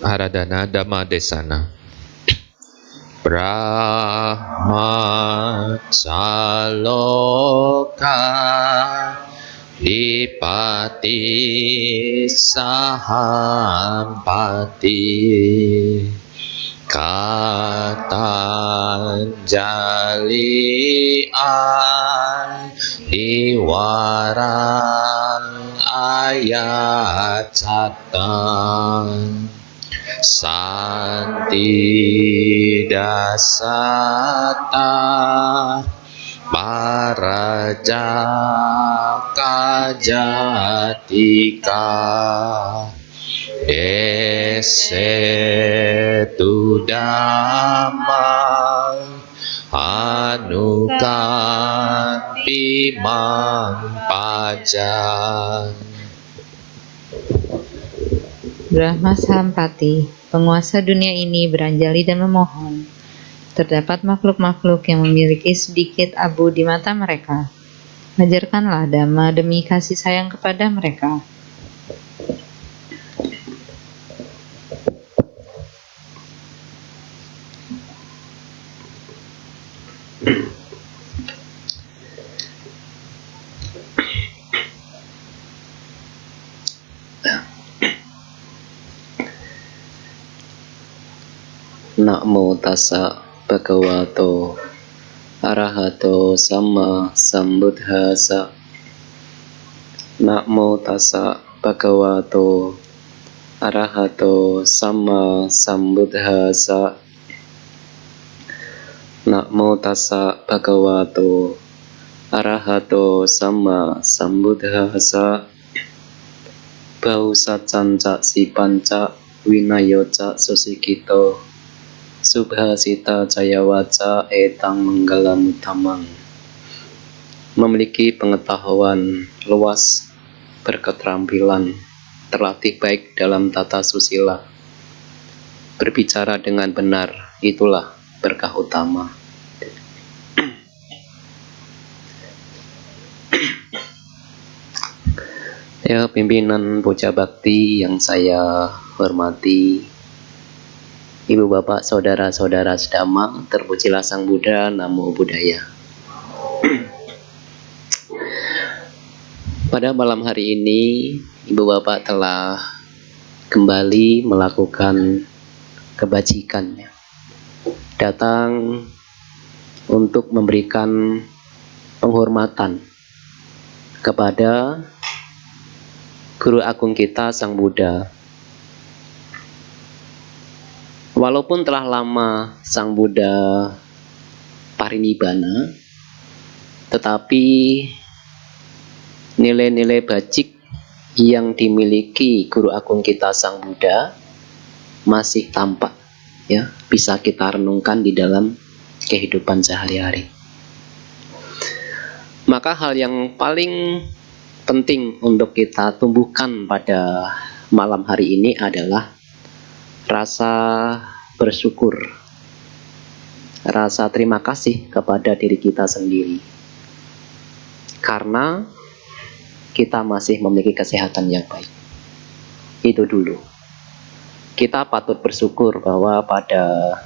Aradhana Dhamma Desana. Brahma Saloka Dipati Sahampati Katanjali Diwara Ayacatan Santi Dasata Parajaka Jatika Desetu Dhamma Anukampi Mampajan. Brahma Sampati, penguasa dunia ini beranjali dan memohon. Terdapat makhluk-makhluk yang memiliki sedikit abu di mata mereka. Ajarkanlah Dhamma demi kasih sayang kepada mereka. Namo tassa bhagavato arahato sama sambuddhassa. Namo tassa bhagavato arahato sama sambuddhassa. Namo tassa bhagavato arahato sama sambuddhassa. Bau sacanca si panca winayoca susikito. Subhasita Jayawaca etang menggalam utamang. Memiliki pengetahuan luas, berketerampilan, terlatih baik dalam tata susila. Berbicara dengan benar, itulah berkah utama. Ya, pimpinan Puja Bakti yang saya hormati, Ibu Bapak, Saudara-saudara sedama, terpujilah Sang Buddha, Namo Buddhaya. Pada malam hari ini, Ibu Bapak telah kembali melakukan kebajikan. Datang untuk memberikan penghormatan kepada Guru Agung kita, Sang Buddha. Walaupun telah lama Sang Buddha parinibbana, tetapi nilai-nilai bajik yang dimiliki Guru Agung kita Sang Buddha masih tampak, ya, bisa kita renungkan di dalam kehidupan sehari-hari. Maka hal yang paling penting untuk kita tumbuhkan pada malam hari ini adalah rasa bersyukur, rasa terima kasih kepada diri kita sendiri. Karena kita masih memiliki kesehatan yang baik. Itu dulu. Kita patut bersyukur bahwa pada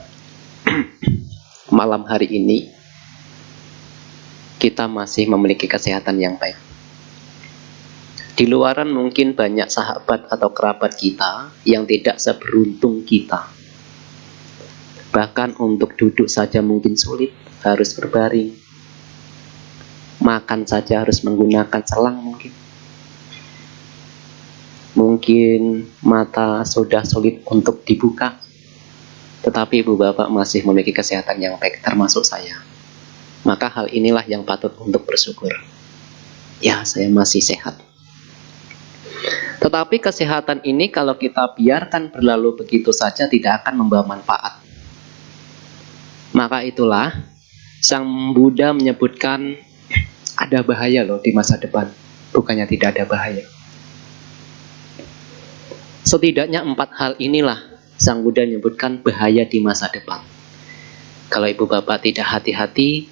malam hari ini kita masih memiliki kesehatan yang baik. Di luaran mungkin banyak sahabat atau kerabat kita yang tidak seberuntung kita. Bahkan untuk duduk saja mungkin sulit, harus berbaring. Makan saja harus menggunakan selang mungkin. Mungkin mata sudah sulit untuk dibuka. Tetapi Ibu Bapak masih memiliki kesehatan yang baik, termasuk saya. Maka hal inilah yang patut untuk bersyukur. Ya, saya masih sehat. Tetapi kesehatan ini kalau kita biarkan berlalu begitu saja tidak akan membawa manfaat. Maka itulah Sang Buddha menyebutkan ada bahaya loh di masa depan. Bukannya tidak ada bahaya. Setidaknya 4 hal inilah Sang Buddha menyebutkan bahaya di masa depan. Kalau Ibu Bapak tidak hati-hati,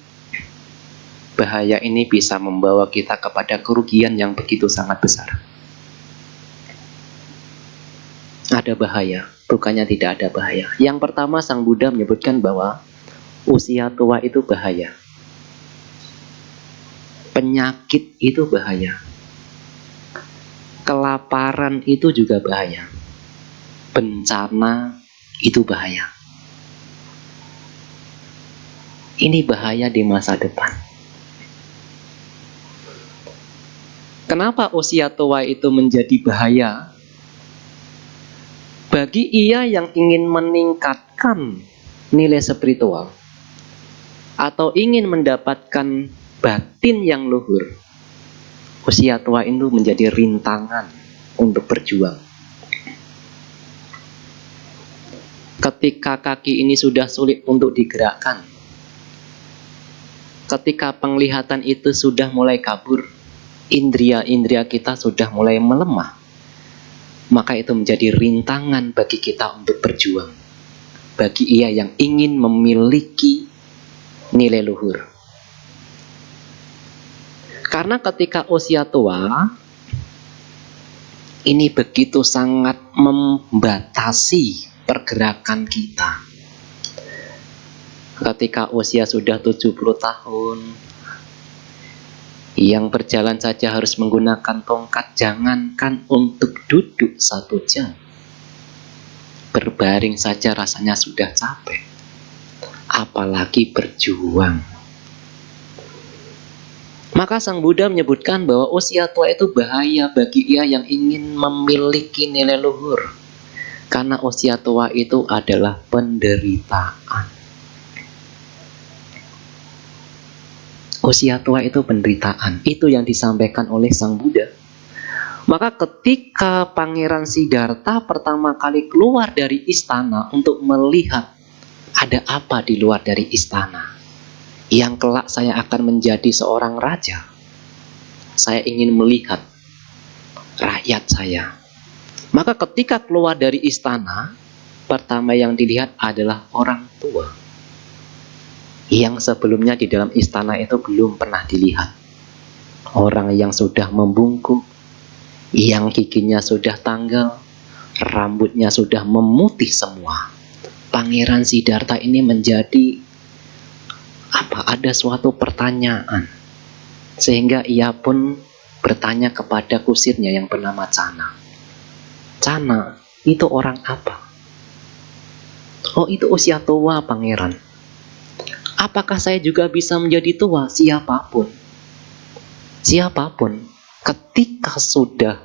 bahaya ini bisa membawa kita kepada kerugian yang begitu sangat besar. Ada bahaya. bukannya tidak ada bahaya. Yang pertama, Sang Buddha menyebutkan bahwa usia tua itu bahaya. Penyakit itu bahaya. Kelaparan itu juga bahaya. Bencana itu bahaya. Ini bahaya di masa depan. Kenapa usia tua itu menjadi bahaya? Bagi ia yang ingin meningkatkan nilai spiritual atau ingin mendapatkan batin yang luhur, usia tua itu menjadi rintangan untuk berjuang. Ketika kaki ini sudah sulit untuk digerakkan, ketika penglihatan itu sudah mulai kabur, indria-indria kita sudah mulai melemah, maka itu menjadi rintangan bagi kita untuk berjuang. Bagi ia yang ingin memiliki nilai luhur. Karena ketika usia tua, ini begitu sangat membatasi pergerakan kita. Ketika usia sudah 70 tahun, yang berjalan saja harus menggunakan tongkat, jangankan untuk duduk 1 jam. Berbaring saja rasanya sudah capek. Apalagi berjuang. Maka Sang Buddha menyebutkan bahwa usia tua itu bahaya bagi ia yang ingin memiliki nilai luhur. Karena usia tua itu adalah penderitaan. Usia tua itu penderitaan. Itu yang disampaikan oleh Sang Buddha. Maka ketika Pangeran Siddhartha pertama kali keluar dari istana untuk melihat ada apa di luar dari istana, yang kelak saya akan menjadi seorang raja, saya ingin melihat rakyat saya. Maka ketika keluar dari istana, pertama yang dilihat adalah orang tua yang sebelumnya di dalam istana itu belum pernah dilihat. Orang yang sudah membungkuk, yang giginya sudah tanggal, rambutnya sudah memutih semua. Pangeran Siddhartha ini menjadi ada suatu pertanyaan, sehingga ia pun bertanya kepada kusirnya yang bernama Cana. Cana, itu orang apa? Oh, itu usia tua, Pangeran. Apakah saya juga bisa menjadi tua? Siapapun, ketika sudah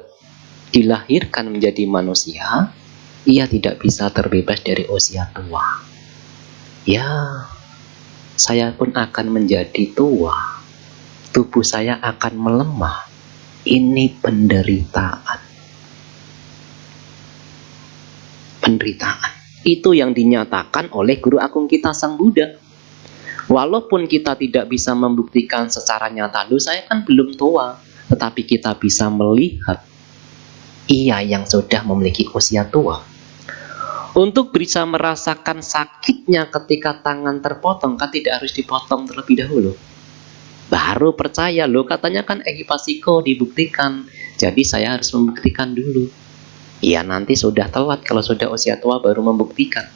dilahirkan menjadi manusia, ia tidak bisa terbebas dari usia tua. Ya, saya pun akan menjadi tua. Tubuh saya akan melemah. Ini penderitaan. Penderitaan. Itu yang dinyatakan oleh Guru Agung kita Sang Buddha. Walaupun kita tidak bisa membuktikan secara nyata, saya kan belum tua, tetapi kita bisa melihat ia yang sudah memiliki usia tua. Untuk bisa merasakan sakitnya ketika tangan terpotong, kan tidak harus dipotong terlebih dahulu. Baru percaya, katanya kan ekipasiko dibuktikan. Jadi saya harus membuktikan dulu. Ya nanti sudah telat kalau sudah usia tua baru membuktikan.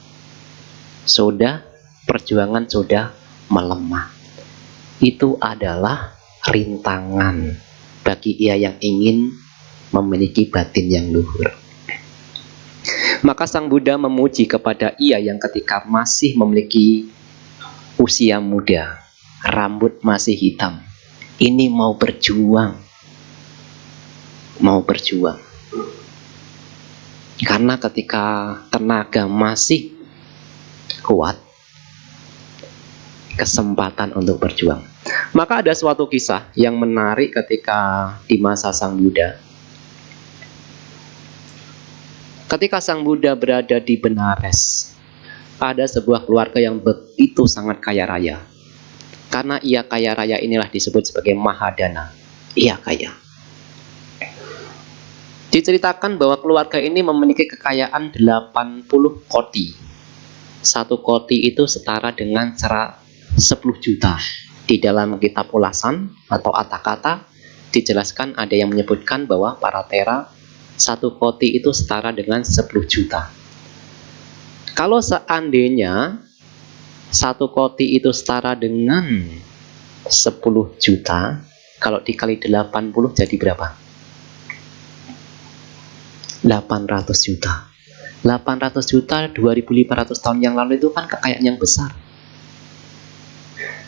Sudah, perjuangan sudah melemah. Itu adalah rintangan bagi ia yang ingin memiliki batin yang luhur. Maka Sang Buddha memuji kepada ia yang ketika masih memiliki usia muda, rambut masih hitam, ini mau berjuang. Karena ketika tenaga masih kuat, kesempatan untuk berjuang. Maka ada suatu kisah yang menarik ketika di masa Sang Buddha. Ketika Sang Buddha berada di Benares, ada sebuah keluarga yang begitu sangat kaya raya. Karena ia kaya raya inilah disebut sebagai Mahadana. Ia kaya. Diceritakan bahwa keluarga ini memiliki kekayaan 80 koti. 1 koti itu setara dengan 10 juta. Di dalam kitab ulasan atau atakata dijelaskan, ada yang menyebutkan bahwa para tera 1 koti itu setara dengan 10 juta. Kalau seandainya 1 koti itu setara dengan 10 juta, kalau dikali 80 jadi berapa? 800 juta. 800 juta 2500 tahun yang lalu itu kan kekayaan yang besar.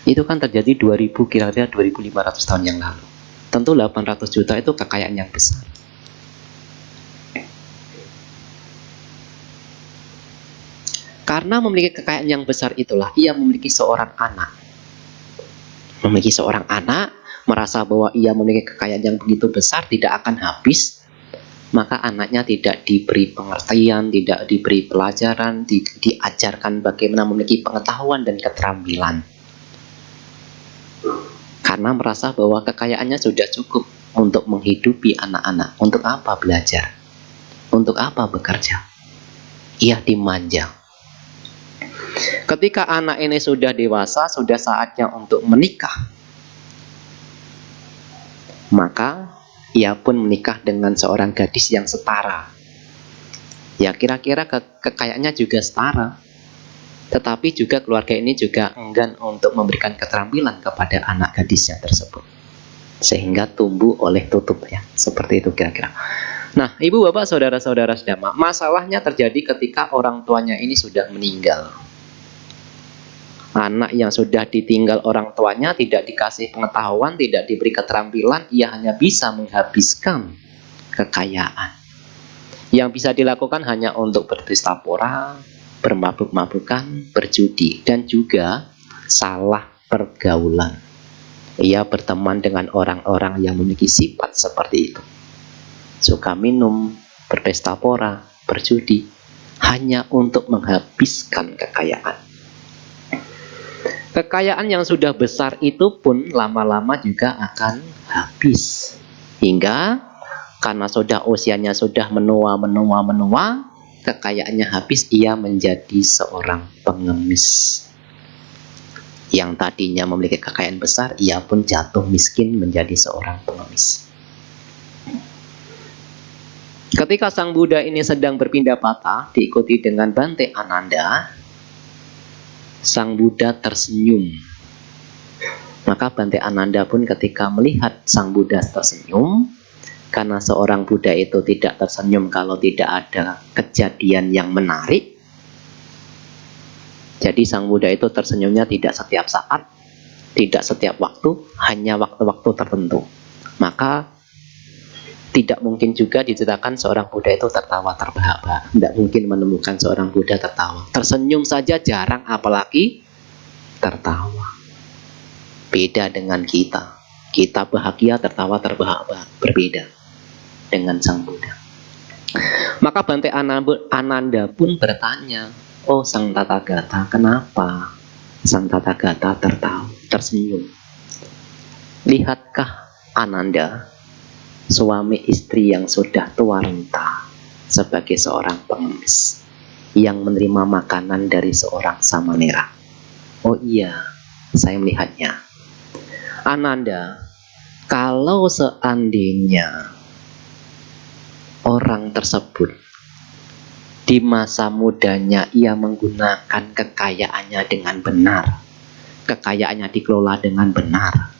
Itu kan terjadi kira-kira 2500 tahun yang lalu. Tentu 800 juta itu kekayaan yang besar. Karena memiliki kekayaan yang besar itulah ia memiliki seorang anak. Memiliki seorang anak, merasa bahwa ia memiliki kekayaan yang begitu besar tidak akan habis, maka anaknya tidak diberi pengertian, tidak diberi pelajaran, diajarkan bagaimana memiliki pengetahuan dan keterampilan. Karena merasa bahwa kekayaannya sudah cukup untuk menghidupi anak-anak. Untuk apa belajar? Untuk apa bekerja? Ia dimanja. Ketika anak ini sudah dewasa, sudah saatnya untuk menikah, maka ia pun menikah dengan seorang gadis yang setara. Ya kira-kira kekayaannya juga setara. Tetapi juga keluarga ini juga enggan untuk memberikan keterampilan kepada anak gadisnya tersebut. Sehingga tumbuh oleh tutup ya. Seperti itu kira-kira. Nah, ibu bapak saudara-saudara sedama, masalahnya terjadi ketika orang tuanya ini sudah meninggal. Anak yang sudah ditinggal orang tuanya tidak dikasih pengetahuan, tidak diberi keterampilan, ia hanya bisa menghabiskan kekayaan. Yang bisa dilakukan hanya untuk berpesta pora, bermabuk-mabukan, berjudi, dan juga salah pergaulan. Ia berteman dengan orang-orang yang memiliki sifat seperti itu. Suka minum, berpesta pora, berjudi, hanya untuk menghabiskan kekayaan. Kekayaan yang sudah besar itu pun lama-lama juga akan habis. Hingga karena sudah usianya sudah menua, kekayaannya habis, ia menjadi seorang pengemis. Yang tadinya memiliki kekayaan besar, ia pun jatuh miskin menjadi seorang pengemis. Ketika sang Buddha ini sedang berpindah patah, diikuti dengan Bante Ananda, sang Buddha tersenyum. Maka Bante Ananda pun ketika melihat sang Buddha tersenyum, karena seorang Buddha itu tidak tersenyum kalau tidak ada kejadian yang menarik. Jadi sang Buddha itu tersenyumnya tidak setiap saat, tidak setiap waktu, hanya waktu-waktu tertentu. Maka tidak mungkin juga diceritakan seorang Buddha itu tertawa terbahak-bahak. Tidak mungkin menemukan seorang Buddha tertawa. Tersenyum saja jarang, apalagi tertawa. Beda dengan kita. Kita bahagia tertawa terbahak-bahak. Berbeda dengan sang Buddha. Maka Bante Ananda pun bertanya, "Oh sang Tathagata, kenapa sang Tathagata tersenyum? Lihatkah Ananda, suami istri yang sudah tua renta sebagai seorang pengemis yang menerima makanan dari seorang samanera?" "Oh iya, saya melihatnya." "Ananda, kalau seandainya orang tersebut di masa mudanya ia menggunakan kekayaannya dengan benar, kekayaannya dikelola dengan benar,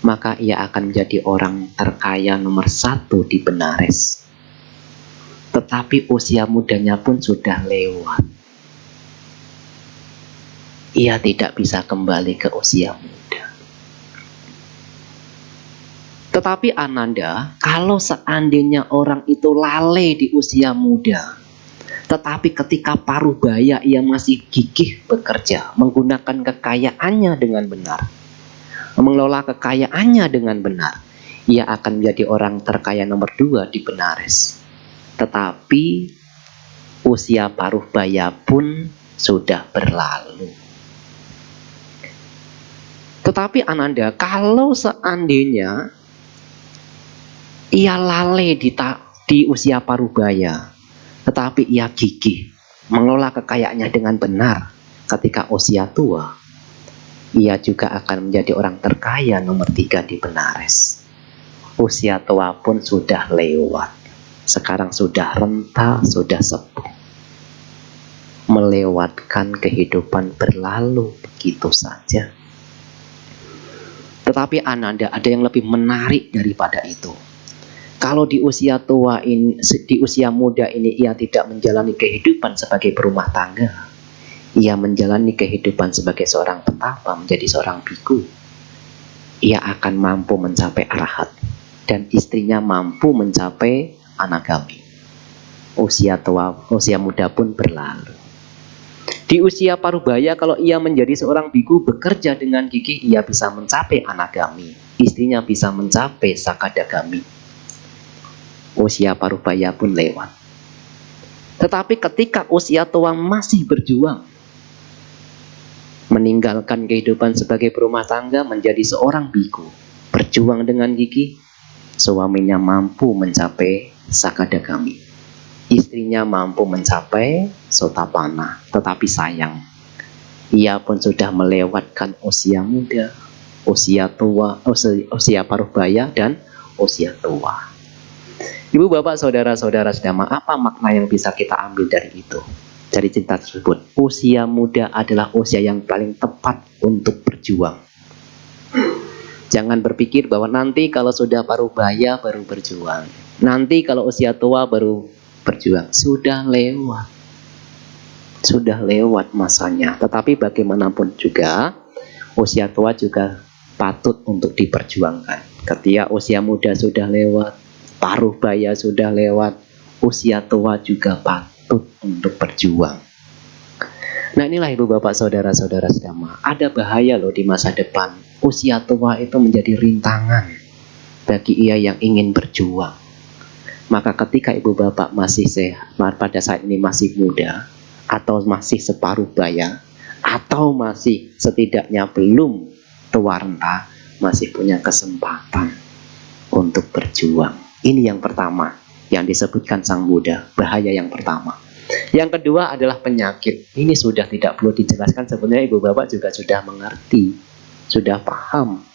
maka ia akan menjadi orang terkaya nomor 1 di Benares. Tetapi usia mudanya pun sudah lewat. Ia tidak bisa kembali ke usia muda. Tetapi Ananda, kalau seandainya orang itu lalai di usia muda, tetapi ketika parubaya ia masih gigih bekerja, menggunakan kekayaannya dengan benar, mengelola kekayaannya dengan benar, ia akan menjadi orang terkaya nomor 2 di Benares. Tetapi usia parubaya pun sudah berlalu." Tetapi Ananda, kalau seandainya ia lalai di usia parubaya, tetapi ia gigih mengelola kekayaannya dengan benar ketika usia tua, ia juga akan menjadi orang terkaya nomor 3 di Benares. Usia tua pun sudah lewat. Sekarang sudah renta, sudah sepuh. melewatkan kehidupan berlalu begitu saja. Tetapi Ananda, ada yang lebih menarik daripada itu. Kalau di usia tua ini, di usia muda ini ia tidak menjalani kehidupan sebagai berumah tangga, ia menjalani kehidupan sebagai seorang petapa, menjadi seorang biku, ia akan mampu mencapai arahat dan istrinya mampu mencapai anagami. Usia tua, usia muda pun berlalu. Di usia parubaya, kalau ia menjadi seorang biku bekerja dengan gigih, ia bisa mencapai anagami, istrinya bisa mencapai sakadagami. Usia parubaya pun lewat. Tetapi ketika usia tua masih berjuang, meninggalkan kehidupan sebagai berumah tangga, menjadi seorang biku, berjuang dengan gigih, suaminya mampu mencapai sakadagami, istrinya mampu mencapai sotapana. Tetapi sayang, ia pun sudah melewatkan usia muda, usia tua, usia parubaya, dan usia tua. Ibu, bapak, saudara-saudara sedama, apa makna yang bisa kita ambil dari itu? Dari cerita tersebut, usia muda adalah usia yang paling tepat untuk berjuang. Jangan berpikir bahwa nanti kalau sudah parubaya baru berjuang, nanti kalau usia tua baru berjuang. Sudah lewat masanya. Tetapi bagaimanapun juga, usia tua juga patut untuk diperjuangkan. Ketika usia muda sudah lewat, parubaya sudah lewat, usia tua juga patut untuk berjuang. Nah, inilah ibu bapak saudara-saudara sedama, ada bahaya loh di masa depan. Usia tua itu menjadi rintangan bagi ia yang ingin berjuang. Maka ketika ibu bapak masih sehat, pada saat ini masih muda, atau masih separuh baya, atau masih setidaknya belum tua renta, masih punya kesempatan untuk berjuang. Ini yang pertama yang disebutkan Sang Buddha, bahaya yang pertama. Yang kedua adalah penyakit. Ini sudah tidak perlu dijelaskan, sebenarnya ibu bapak juga sudah mengerti, sudah paham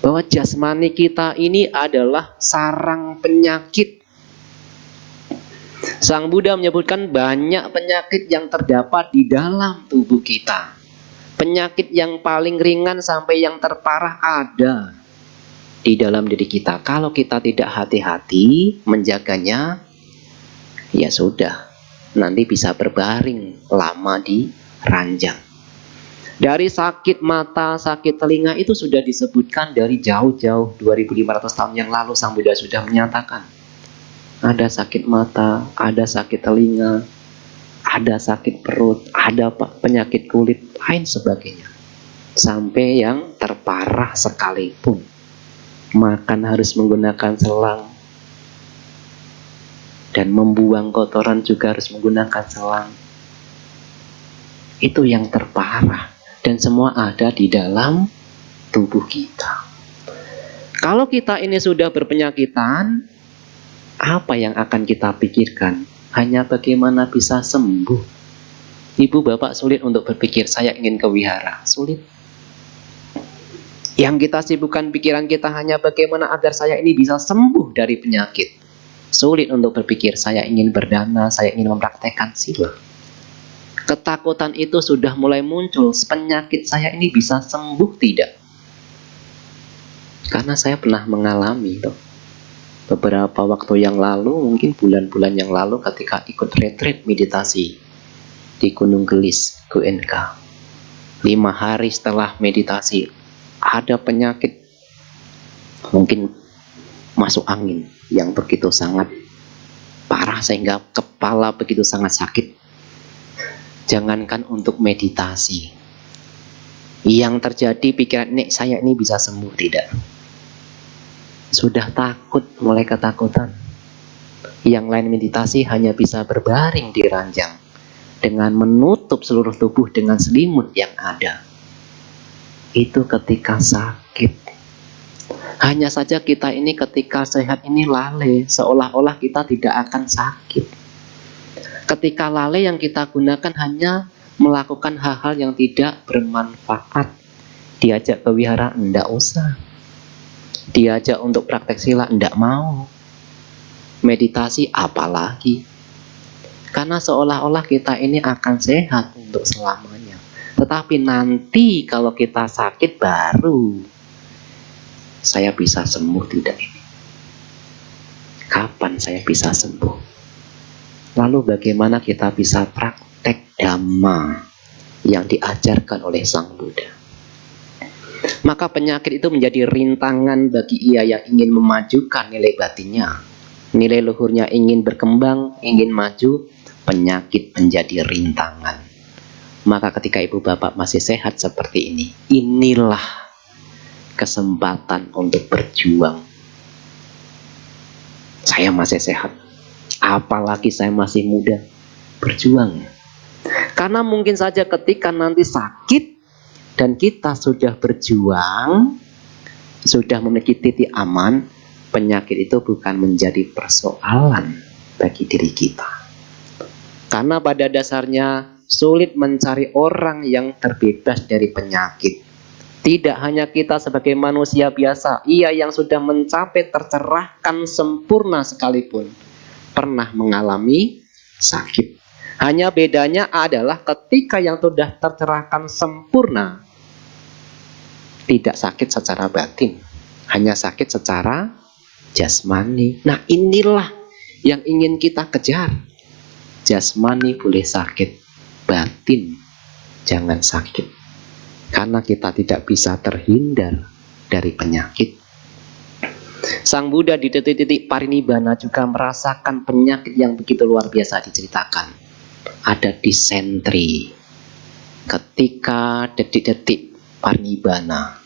bahwa jasmani kita ini adalah sarang penyakit. Sang Buddha menyebutkan banyak penyakit yang terdapat di dalam tubuh kita. Penyakit yang paling ringan sampai yang terparah ada di dalam diri kita. Kalau kita tidak hati-hati menjaganya, ya sudah, nanti bisa berbaring lama di ranjang. Dari sakit mata, sakit telinga itu sudah disebutkan dari jauh-jauh 2500 tahun yang lalu. Sang Buddha sudah menyatakan ada sakit mata, ada sakit telinga, ada sakit perut, ada penyakit kulit, lain sebagainya. Sampai yang terparah sekalipun, makan harus menggunakan selang, dan membuang kotoran juga harus menggunakan selang. Itu yang terparah, dan semua ada di dalam tubuh kita. Kalau kita ini sudah berpenyakitan, apa yang akan kita pikirkan? Hanya bagaimana bisa sembuh. Ibu bapak sulit untuk berpikir saya ingin ke wihara, sulit. Yang kita sibukkan pikiran kita hanya bagaimana agar saya ini bisa sembuh dari penyakit. Sulit untuk berpikir saya ingin berdana, saya ingin mempraktekkan sila. Ketakutan itu sudah mulai muncul, penyakit saya ini bisa sembuh tidak? Karena saya pernah mengalami itu. Beberapa waktu yang lalu, mungkin bulan-bulan yang lalu, ketika ikut retreat meditasi di Gunung Gelis, GNK. 5 hari setelah meditasi, ada penyakit, mungkin masuk angin yang begitu sangat parah sehingga kepala begitu sangat sakit. Jangankan untuk meditasi, yang terjadi pikiran ini, saya ini bisa sembuh tidak? Sudah takut, mulai ketakutan. Yang lain meditasi hanya bisa berbaring di ranjang dengan menutup seluruh tubuh dengan selimut yang ada. Itu ketika sakit. Hanya saja kita ini ketika sehat ini lalai, seolah-olah kita tidak akan sakit. Ketika lalai, yang kita gunakan hanya melakukan hal-hal yang tidak bermanfaat. Diajak ke wihara, enggak usah. Diajak untuk praktek sila, enggak mau. Meditasi apalagi. Karena seolah-olah kita ini akan sehat untuk selamanya. Tetapi nanti kalau kita sakit baru saya bisa sembuh tidak ini? Kapan saya bisa sembuh? Lalu bagaimana kita bisa praktek dhamma yang diajarkan oleh Sang Buddha? Maka penyakit itu menjadi rintangan bagi ia yang ingin memajukan nilai batinnya. Nilai luhurnya ingin berkembang, ingin maju, penyakit menjadi rintangan. Maka ketika ibu bapak masih sehat seperti ini, inilah kesempatan untuk berjuang. Saya masih sehat, apalagi saya masih muda, berjuang. Karena mungkin saja ketika nanti sakit dan kita sudah berjuang, sudah memiliki titik aman, penyakit itu bukan menjadi persoalan bagi diri kita. Karena pada dasarnya sulit mencari orang yang terbebas dari penyakit. Tidak hanya kita sebagai manusia biasa, ia yang sudah mencapai tercerahkan sempurna sekalipun pernah mengalami sakit. Hanya bedanya adalah ketika yang sudah tercerahkan sempurna tidak sakit secara batin, hanya sakit secara jasmani. Nah, inilah yang ingin kita kejar. Jasmani boleh sakit, batin jangan sakit. Karena kita tidak bisa terhindar dari penyakit. Sang Buddha di titik-titik parinibbana juga merasakan penyakit yang begitu luar biasa diceritakan. Ada disentri. Ketika detik-detik parinibbana,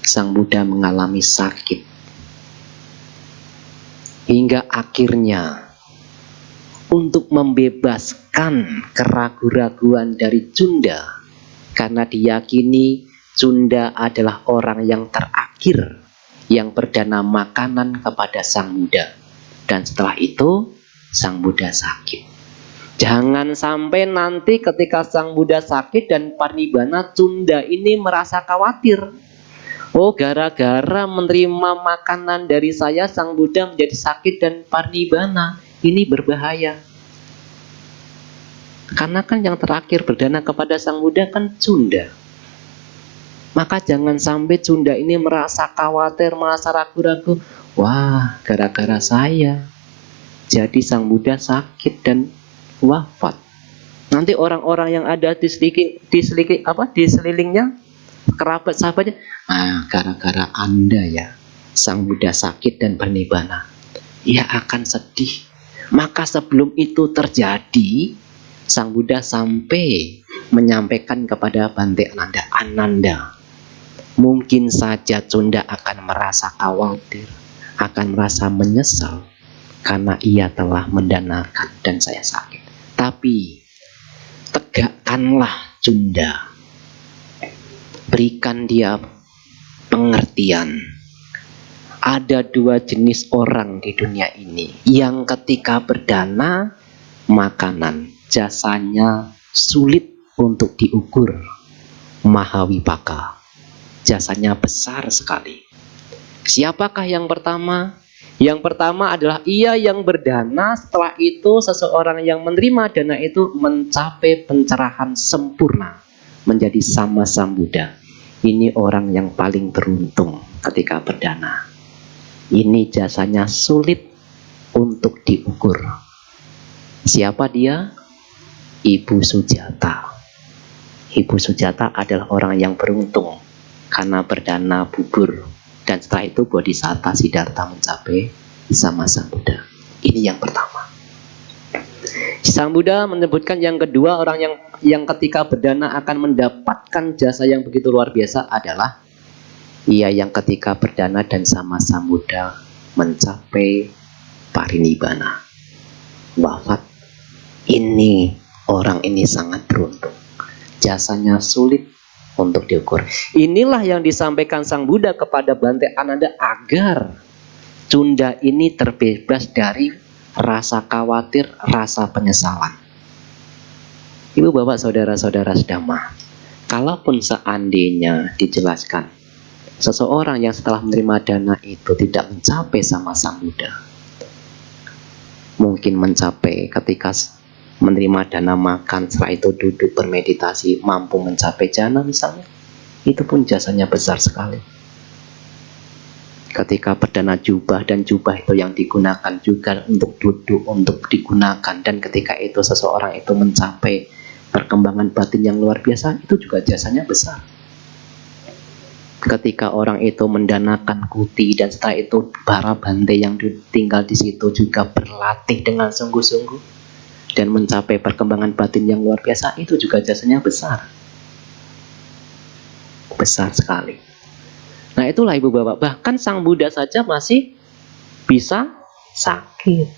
Sang Buddha mengalami sakit. Hingga akhirnya untuk membebaskan keraguan-raguan dari Cunda, karena diyakini Cunda adalah orang yang terakhir yang berdana makanan kepada Sang Buddha. Dan setelah itu Sang Buddha sakit. Jangan sampai nanti ketika Sang Buddha sakit dan parinibbana, Cunda ini merasa khawatir. Oh, gara-gara menerima makanan dari saya Sang Buddha menjadi sakit dan parinibbana. Ini berbahaya. Karena kan yang terakhir berdana kepada Sang Buddha kan Cunda. Maka jangan sampai Cunda ini merasa khawatir, merasa ragu-ragu. Wah, gara-gara saya jadi Sang Buddha sakit dan wafat. Nanti orang-orang yang ada di sekelilingnya, kerabat sahabatnya, gara-gara Anda ya Sang Buddha sakit dan parinibbana. Ia akan sedih. Maka sebelum itu terjadi, Sang Buddha sampai menyampaikan kepada Bante Ananda, mungkin saja Cunda akan merasa khawatir, akan merasa menyesal karena ia telah mendanakan dan saya sakit. Tapi tegakkanlah Cunda, berikan dia pengertian. Ada dua jenis orang di dunia ini, yang ketika berdana makanan jasanya sulit untuk diukur, mahawipaka, jasanya besar sekali. Siapakah yang pertama? Yang pertama adalah ia yang berdana, setelah itu seseorang yang menerima dana itu mencapai pencerahan sempurna, menjadi sama Sang Buddha. Ini orang yang paling beruntung ketika berdana. Ini jasanya sulit untuk diukur. Siapa dia? Ibu Sujata. Ibu Sujata adalah orang yang beruntung karena berdana bubur. Dan setelah itu Bodhisatta Siddhartha mencapai sama Sang Buddha. Ini yang pertama. Sang Buddha menyebutkan yang kedua, orang yang ketika berdana akan mendapatkan jasa yang begitu luar biasa adalah ia yang ketika berdana dan sama Sang Buddha mencapai parinibbana, wafat. Ini orang ini sangat beruntung. Jasanya sulit untuk diukur. Inilah yang disampaikan Sang Buddha kepada Bante Ananda agar Cunda ini terbebas dari rasa khawatir, rasa penyesalan. Ibu bapak saudara-saudara sedama, kalaupun seandainya dijelaskan seseorang yang setelah menerima dana itu tidak mencapai sama Sang Buddha, mungkin mencapai ketika menerima dana makan, setelah itu duduk bermeditasi, mampu mencapai jana misalnya, itu pun jasanya besar sekali. Ketika perdana jubah, dan jubah itu yang digunakan juga untuk duduk, untuk digunakan, dan ketika itu seseorang itu mencapai perkembangan batin yang luar biasa, itu juga jasanya besar. Ketika orang itu mendanakan kuti, dan setelah itu para bante yang tinggal di situ juga berlatih dengan sungguh-sungguh dan mencapai perkembangan batin yang luar biasa, itu juga jasanya besar. Besar sekali. Nah, itulah ibu bapak, bahkan sang Buddha saja masih bisa sakit.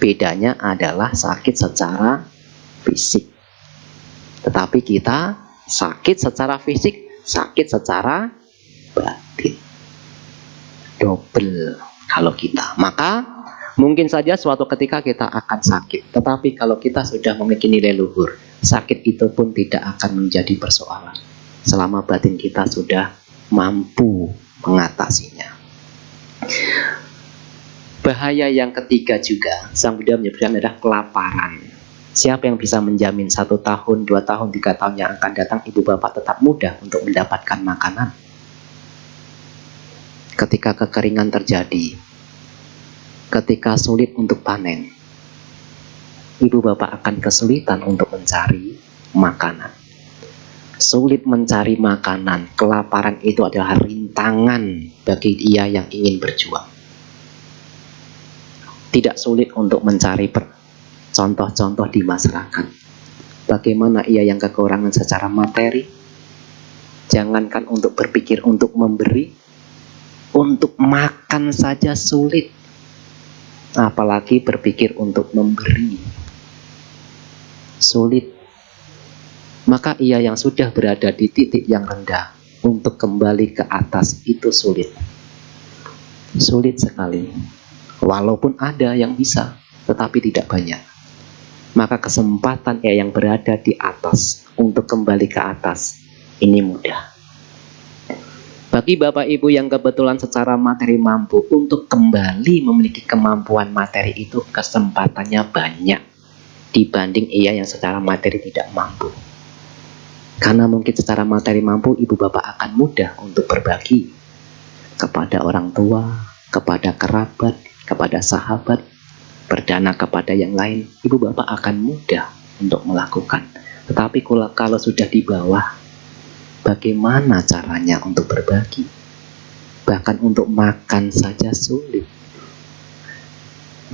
Bedanya adalah sakit secara fisik. Tetapi kita sakit secara fisik, sakit secara batin. Double kalau kita. Maka mungkin saja suatu ketika kita akan sakit. Tetapi kalau kita sudah memiliki nilai luhur, sakit itu pun tidak akan menjadi persoalan selama batin kita sudah mampu mengatasinya. Bahaya yang ketiga juga, Sang Buddha menyebutkan adalah kelaparan. Siapa yang bisa menjamin 1 tahun, 2 tahun, 3 tahun yang akan datang ibu bapak tetap mudah untuk mendapatkan makanan? Ketika kekeringan terjadi, ketika sulit untuk panen, ibu bapak akan kesulitan untuk mencari makanan. Sulit mencari makanan, kelaparan itu adalah rintangan bagi ia yang ingin berjuang. Tidak sulit untuk mencari contoh-contoh di masyarakat. Bagaimana ia yang kekurangan secara materi, jangankan untuk berpikir untuk memberi, untuk makan saja sulit, apalagi berpikir untuk memberi. Sulit. Maka ia yang sudah berada di titik yang rendah, untuk kembali ke atas itu sulit. Sulit sekali. Walaupun ada yang bisa, tetapi tidak banyak. Maka kesempatan ia yang berada di atas untuk kembali ke atas ini mudah. Bagi bapak ibu yang kebetulan secara materi mampu untuk kembali memiliki kemampuan materi itu, kesempatannya banyak dibanding ia yang secara materi tidak mampu. Karena mungkin secara materi mampu, ibu bapak akan mudah untuk berbagi kepada orang tua, kepada kerabat, kepada sahabat, berdana kepada yang lain. Ibu bapak akan mudah untuk melakukan. Tetapi kalau sudah di bawah, bagaimana caranya untuk berbagi? Bahkan untuk makan saja sulit.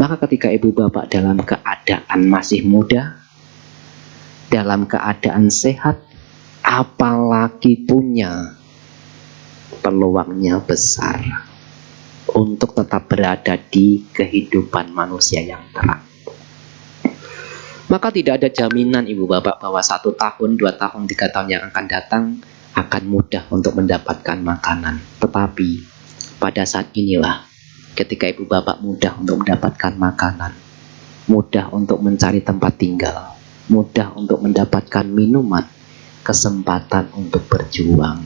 Maka ketika ibu bapak dalam keadaan masih muda, dalam keadaan sehat, apalagi punya, peluangnya besar untuk tetap berada di kehidupan manusia yang terang. Maka tidak ada jaminan ibu bapak bahwa 1 tahun, 2 tahun, 3 tahun yang akan datang akan mudah untuk mendapatkan makanan. Tetapi pada saat inilah ketika ibu bapak mudah untuk mendapatkan makanan, mudah untuk mencari tempat tinggal, mudah untuk mendapatkan minuman, kesempatan untuk berjuang.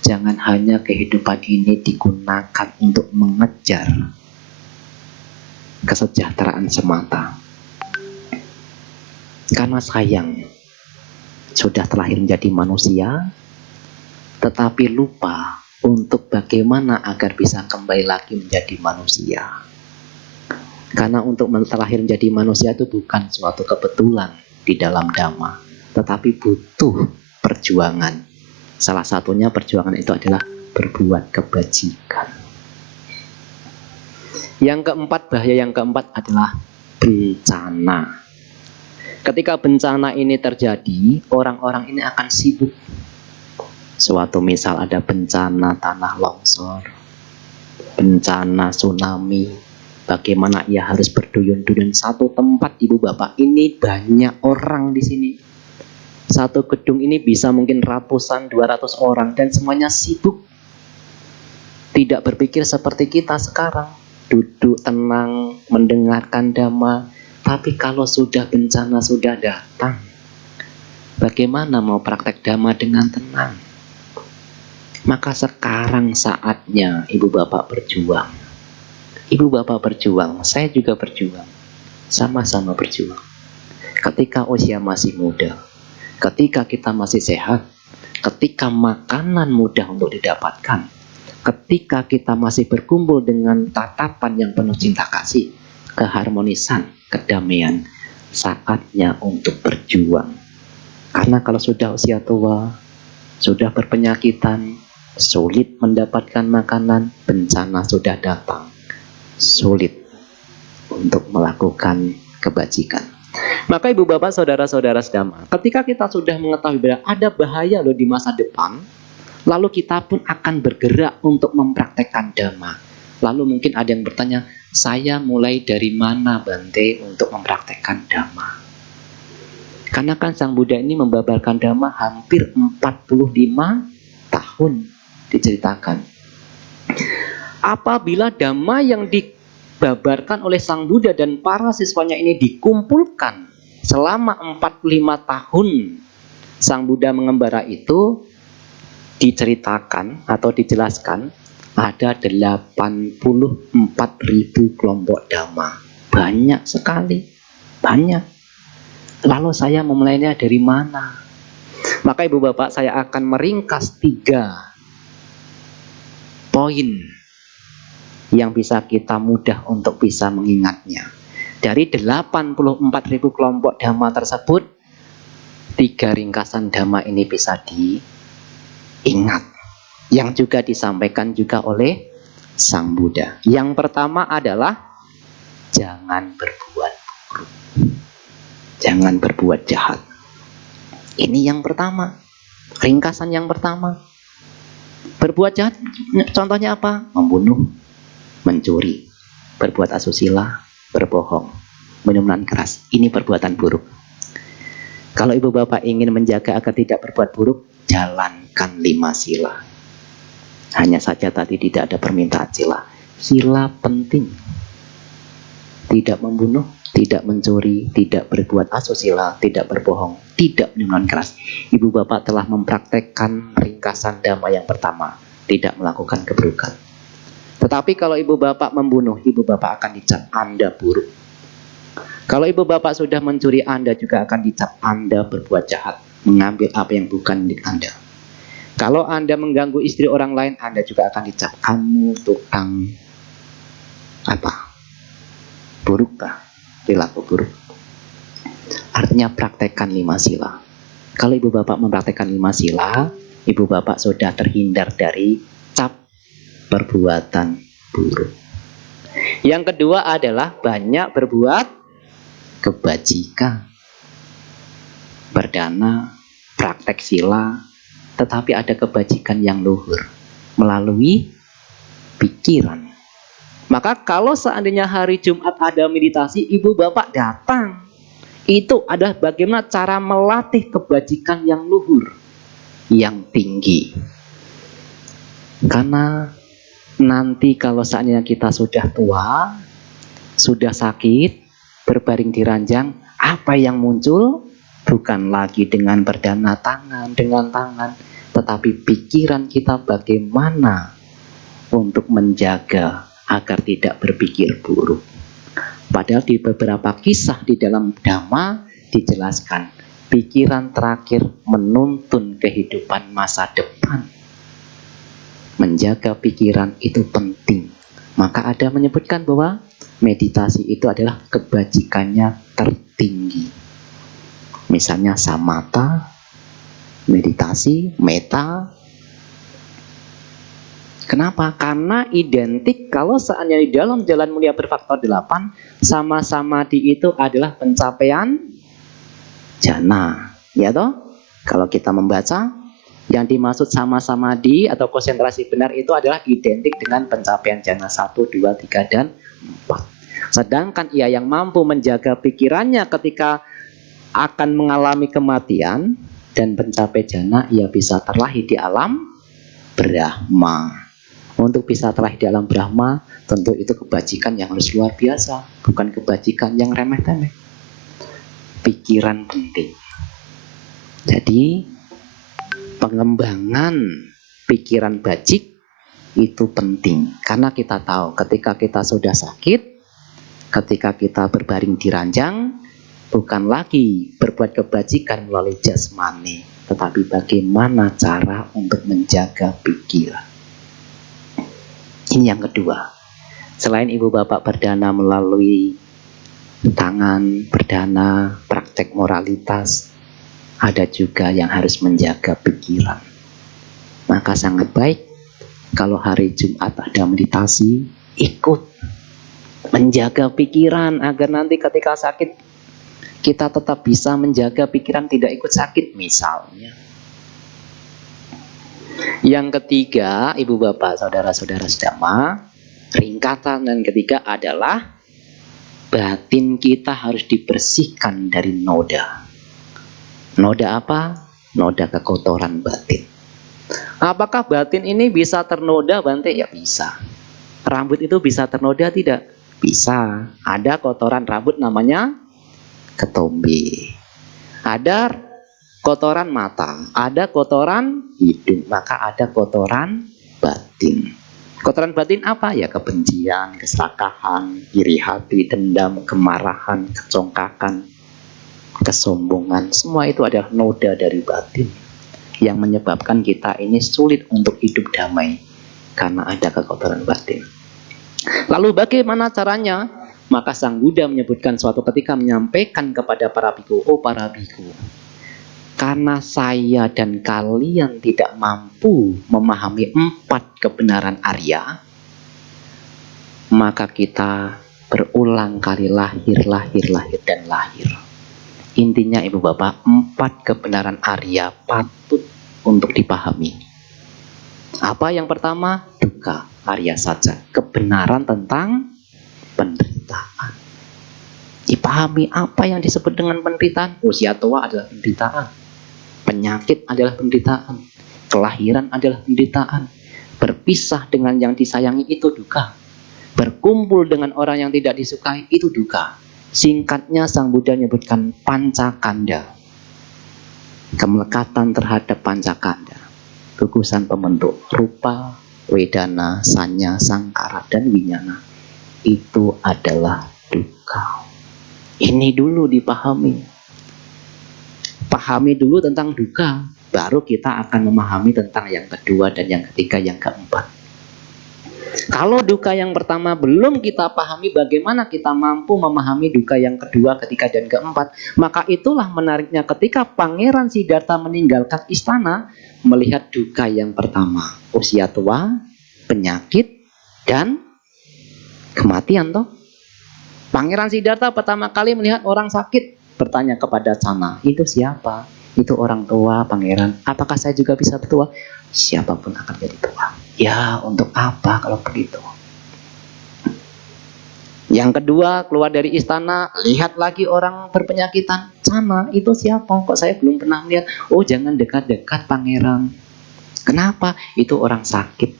Jangan hanya kehidupan ini digunakan untuk mengejar kesejahteraan semata. Karena sayang, sudah terlahir menjadi manusia, tetapi lupa untuk bagaimana agar bisa kembali lagi menjadi manusia. Karena untuk terlahir menjadi manusia itu bukan suatu kebetulan di dalam Dhamma, tetapi butuh perjuangan. Salah satunya perjuangan itu adalah berbuat kebajikan. Yang keempat, bahaya yang keempat adalah bencana. Ketika bencana ini terjadi, orang-orang ini akan sibuk. Suatu misal ada bencana tanah longsor, bencana tsunami, bagaimana ia harus berduyun-duyun satu tempat ibu bapak. Ini banyak orang di sini. Satu gedung ini bisa mungkin ratusan, 200 orang dan semuanya sibuk. Tidak berpikir seperti kita sekarang, duduk tenang, mendengarkan Dhamma. Tapi kalau sudah bencana sudah datang, bagaimana mau praktek Dhamma dengan tenang? Maka sekarang saatnya ibu bapak berjuang. Ibu bapak berjuang, saya juga berjuang. Sama-sama berjuang. Ketika usia masih muda, ketika kita masih sehat, ketika makanan mudah untuk didapatkan, ketika kita masih berkumpul dengan tatapan yang penuh cinta kasih, keharmonisan, kedamaian, saatnya untuk berjuang. Karena kalau sudah usia tua, sudah berpenyakitan, sulit mendapatkan makanan, bencana sudah datang, sulit untuk melakukan kebajikan. Maka ibu bapak saudara-saudara sedama, ketika kita sudah mengetahui bahwa ada bahaya loh di masa depan, lalu kita pun akan bergerak untuk mempraktekkan dhamma. Lalu mungkin ada yang bertanya, saya mulai dari mana Bante untuk mempraktekkan dhamma? Karena kan Sang Buddha ini membabarkan dhamma hampir 45 tahun diceritakan. Apabila dhamma yang dibabarkan oleh Sang Buddha dan para siswanya ini dikumpulkan selama 45 tahun Sang Buddha mengembara itu, diceritakan atau dijelaskan ada 84.000 kelompok dhamma. Banyak sekali, banyak. Lalu saya memulainya dari mana? Maka ibu bapak, saya akan meringkas 3 poin yang bisa kita mudah untuk bisa mengingatnya. Dari 84.000 kelompok dhamma tersebut, 3 ringkasan dhamma ini bisa diingat, yang juga disampaikan juga oleh Sang Buddha. Yang pertama adalah jangan berbuat buruk, jangan berbuat jahat. Ini yang pertama, ringkasan yang pertama. Berbuat jahat contohnya apa? Membunuh, mencuri, berbuat asusila, berbohong, minuman keras. Ini perbuatan buruk. Kalau ibu bapak ingin menjaga agar tidak berbuat buruk, jalankan 5 sila. Hanya saja tadi tidak ada permintaan sila. Sila penting. Tidak membunuh, tidak mencuri, tidak berbuat asusila, tidak berbohong, tidak minuman keras. Ibu bapak telah mempraktekkan ringkasan dhamma yang pertama, tidak melakukan keburukan. Tetapi kalau ibu bapak membunuh, ibu bapak akan dicap Anda buruk. Kalau ibu bapak sudah mencuri, Anda juga akan dicap Anda berbuat jahat, mengambil apa yang bukan milik Anda. Kalau Anda mengganggu istri orang lain, Anda juga akan dicap kamu tukang apa? Buruk kah? Perilaku buruk. Artinya praktekkan 5 sila. Kalau ibu bapak mempraktekkan 5 sila, ibu bapak sudah terhindar dari cap perbuatan buruk. Yang kedua adalah banyak berbuat kebajikan. Berdana, praktek sila, tetapi ada kebajikan yang luhur melalui pikiran. Maka kalau seandainya hari Jumat ada meditasi, ibu bapak datang. Itu adalah bagaimana cara melatih kebajikan yang luhur, yang tinggi. Karena nanti kalau seandainya kita sudah tua, sudah sakit, berbaring di ranjang, apa yang muncul? Bukan lagi dengan berdana tangan, dengan tangan, tetapi pikiran kita bagaimana untuk menjaga agar tidak berpikir buruk. Padahal di beberapa kisah di dalam Dhamma dijelaskan, pikiran terakhir menuntun kehidupan masa depan. Menjaga pikiran itu penting. Maka ada menyebutkan bahwa meditasi itu adalah kebajikannya tertinggi. Misalnya samatha, meditasi, metta. Kenapa? Karena identik kalau seandainya di dalam jalan mulia berfaktor 8, sama-sama di itu adalah pencapaian jana. Ya toh? Kalau kita membaca, yang dimaksud sama-sama di atau konsentrasi benar itu adalah identik dengan pencapaian jana 1, 2, 3, dan 4. Sedangkan ia yang mampu menjaga pikirannya ketika akan mengalami kematian dan mencapai jana, ia bisa terlahir di alam Brahma. Untuk bisa terlahir di alam Brahma, tentu itu kebajikan yang harus luar biasa, bukan kebajikan yang remeh-temeh. Pikiran penting. Jadi pengembangan pikiran bajik itu penting. Karena kita tahu ketika kita sudah sakit, ketika kita berbaring di ranjang, bukan lagi berbuat kebajikan melalui jasmani, tetapi bagaimana cara untuk menjaga pikiran. Ini yang kedua. Selain ibu bapak berdana melalui tangan, berdana, praktek moralitas, ada juga yang harus menjaga pikiran. Maka sangat baik kalau hari Jumat ada meditasi, ikut menjaga pikiran agar nanti ketika sakit kita tetap bisa menjaga pikiran tidak ikut sakit misalnya. Yang ketiga, ibu bapak, saudara-saudara sedama, ringkasan dan ketiga adalah batin kita harus dibersihkan dari noda. Noda apa? Noda kekotoran batin. Apakah batin ini bisa ternoda, Bante? Ya bisa. Rambut itu bisa ternoda tidak? Bisa. Ada kotoran rambut namanya ketombe. Ada kotoran mata, ada kotoran hidung, maka ada kotoran batin. Kotoran batin apa? Ya kebencian, keserakahan, iri hati, dendam, kemarahan, kecongkakan, kesombongan. Semua itu adalah noda dari batin yang menyebabkan kita ini sulit untuk hidup damai karena ada kekotoran batin. Lalu bagaimana caranya? Maka Sang Buddha menyebutkan suatu ketika menyampaikan kepada para biku, oh para biku, karena saya dan kalian tidak mampu memahami 4 kebenaran Arya, maka kita berulang kali lahir, dan lahir. Intinya ibu bapak, 4 kebenaran Arya patut untuk dipahami. Apa yang pertama? Dukkha Arya Satya, kebenaran tentang penderitaan. Dipahami apa yang disebut dengan penderitaan. Usia tua adalah penderitaan, penyakit adalah penderitaan, kelahiran adalah penderitaan, berpisah dengan yang disayangi itu duka, berkumpul dengan orang yang tidak disukai itu duka. Singkatnya Sang Buddha menyebutkan pancakanda, kemelekatan terhadap pancakanda, gugusan pembentuk rupa, wedana, sanya, sangkara, dan winyana. Itu adalah duka. Ini dulu dipahami. Pahami dulu tentang duka, baru kita akan memahami tentang yang kedua dan yang ketiga, yang keempat. Kalau duka yang pertama belum kita pahami, bagaimana kita mampu memahami duka yang kedua, ketiga, dan keempat? Maka itulah menariknya ketika Pangeran Siddhartha meninggalkan istana, melihat duka yang pertama, usia tua, penyakit, dan kematian toh. Pangeran Siddhartha pertama kali melihat orang sakit, bertanya kepada Cana, itu siapa? Itu orang tua, pangeran. Apakah saya juga bisa tua? Siapapun akan jadi tua. Ya, untuk apa kalau begitu? Yang kedua, keluar dari istana, lihat lagi orang berpenyakitan. Cana, itu siapa? Kok saya belum pernah melihat? Oh, jangan dekat-dekat pangeran. Kenapa? Itu orang sakit.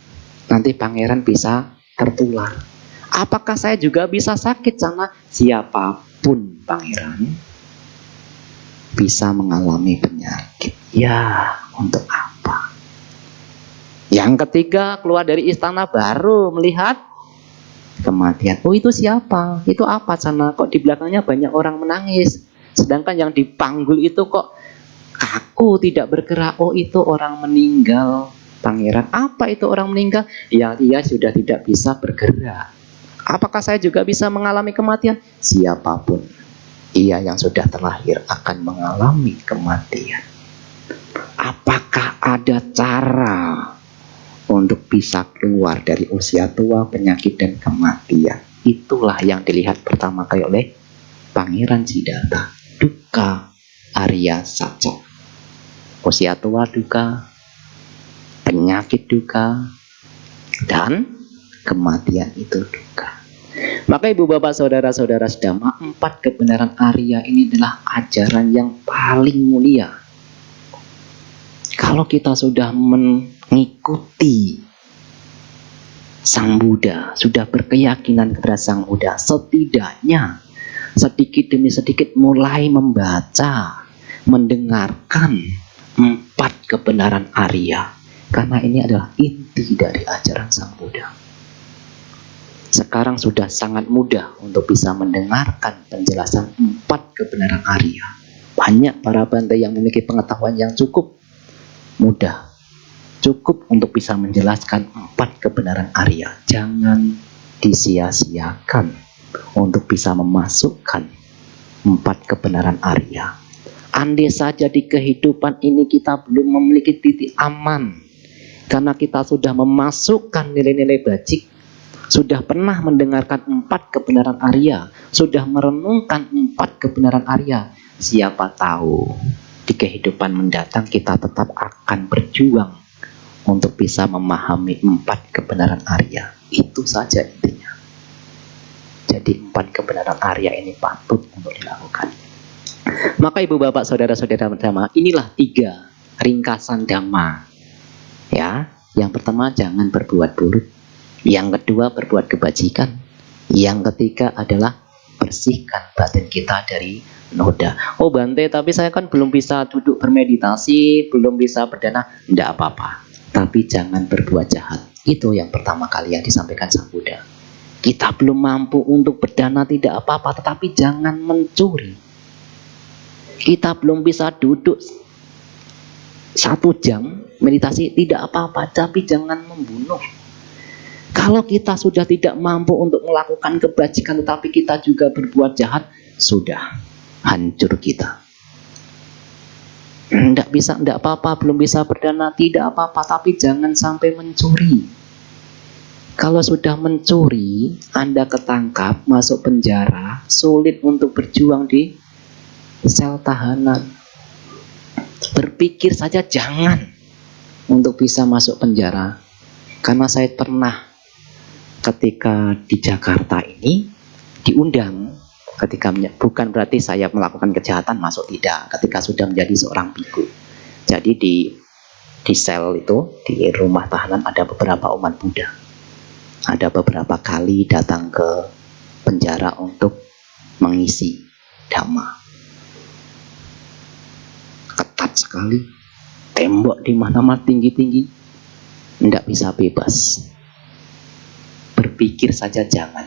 Nanti pangeran bisa tertular. Apakah saya juga bisa sakit, Cana? Siapapun pangeran bisa mengalami penyakit. Ya, untuk apa? Yang ketiga, keluar dari istana baru melihat kematian. Oh, itu siapa? Itu apa sana? Kok di belakangnya banyak orang menangis? Sedangkan yang dipanggul itu kok kaku, tidak bergerak. Oh, itu orang meninggal, pangeran. Apa itu orang meninggal? Ya, dia sudah tidak bisa bergerak. Apakah saya juga bisa mengalami kematian? Siapapun ia yang sudah terlahir akan mengalami kematian. Apakah ada cara untuk bisa keluar dari usia tua, penyakit, dan kematian? Itulah yang dilihat pertama kali oleh Pangeran Siddhartha. Dukkha Arya Satya. Usia tua duka, penyakit duka, dan kematian itu duka. Maka ibu bapak saudara-saudara sedama, 4 kebenaran Arya ini adalah ajaran yang paling mulia. Kalau kita sudah mengikuti Sang Buddha, sudah berkeyakinan kepada Sang Buddha, setidaknya sedikit demi sedikit mulai membaca, mendengarkan 4 kebenaran Arya, Karena ini adalah inti dari ajaran Sang Buddha. Sekarang sudah sangat mudah untuk bisa mendengarkan penjelasan 4 kebenaran Arya. Banyak para bante yang memiliki pengetahuan yang cukup mudah, cukup untuk bisa menjelaskan 4 kebenaran Arya. Jangan disia-siakan untuk bisa memasukkan 4 kebenaran Arya. Andai saja di kehidupan ini kita belum memiliki titik aman, karena kita sudah memasukkan nilai-nilai bajik, sudah pernah mendengarkan 4 kebenaran Arya, sudah merenungkan 4 kebenaran Arya, siapa tahu di kehidupan mendatang kita tetap akan berjuang untuk bisa memahami 4 kebenaran Arya. Itu saja intinya. Jadi 4 kebenaran Arya ini patut untuk dilakukan. Maka ibu bapak saudara-saudara Dhamma, inilah 3 ringkasan Dhamma. Ya, yang pertama jangan berbuat buruk, yang kedua berbuat kebajikan, yang ketiga adalah bersihkan batin kita dari noda. Oh Bante, tapi saya kan belum bisa duduk bermeditasi, belum bisa berdana. Tidak apa-apa, tapi jangan berbuat jahat. Itu yang pertama kali yang disampaikan Sang Buddha. Kita belum mampu untuk berdana, tidak apa-apa, tetapi jangan mencuri. Kita belum bisa duduk 1 jam meditasi, tidak apa-apa, tapi jangan membunuh. Kalau kita sudah tidak mampu untuk melakukan kebajikan tetapi kita juga berbuat jahat, sudah hancur kita. Tidak bisa, tidak apa-apa, belum bisa berdana, tidak apa-apa, tapi jangan sampai mencuri. Kalau sudah mencuri, Anda ketangkap, masuk penjara, sulit untuk berjuang di sel tahanan. Berpikir saja jangan untuk bisa masuk penjara. Karena saya pernah ketika di Jakarta ini diundang, ketika bukan berarti saya melakukan kejahatan masuk, tidak, ketika sudah menjadi seorang biku. Jadi di sel itu, di rumah tahanan ada beberapa umat Buddha. Ada beberapa kali datang ke penjara untuk mengisi Dhamma. Ketat sekali, tembok di mana-mana tinggi-tinggi, tidak bisa bebas. Berpikir saja jangan.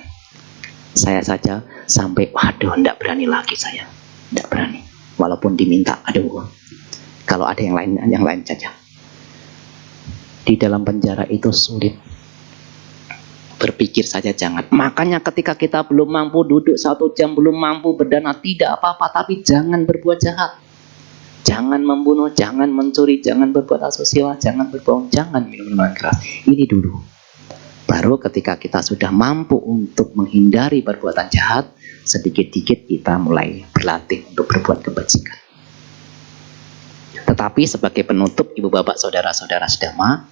Saya saja sampai, waduh, tidak berani lagi saya, tidak berani. Walaupun diminta, aduh, kalau ada yang lain saja. Di dalam penjara itu sulit. Berpikir saja jangan. Makanya ketika kita belum mampu duduk 1 jam, belum mampu berdana, tidak apa-apa, tapi jangan berbuat jahat. Jangan membunuh, jangan mencuri, jangan berbuat asusila, jangan berbohong, jangan minum minuman keras. Ini dulu. Baru ketika kita sudah mampu untuk menghindari perbuatan jahat, sedikit-sedikit kita mulai berlatih untuk berbuat kebajikan. Tetapi sebagai penutup, ibu bapak saudara-saudara sedama,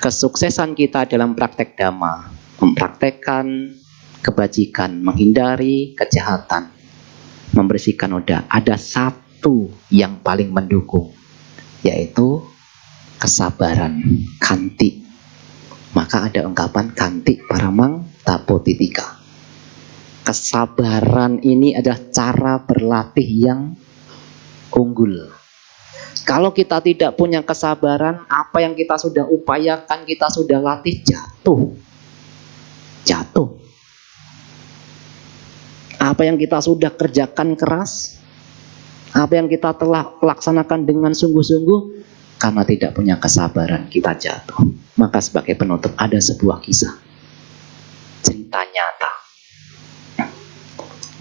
kesuksesan kita dalam praktek Dhamma, mempraktekkan kebajikan, menghindari kejahatan, membersihkan noda, ada 1 yang paling mendukung, yaitu kesabaran, kanti. Maka ada ungkapan kanti paramang tapotitika. Kesabaran ini adalah cara berlatih yang unggul. Kalau kita tidak punya kesabaran, apa yang kita sudah upayakan, kita sudah latih, jatuh. Apa yang kita sudah kerjakan keras, apa yang kita telah laksanakan dengan sungguh-sungguh, karena tidak punya kesabaran, kita jatuh. Maka sebagai penutup ada sebuah kisah, cerita nyata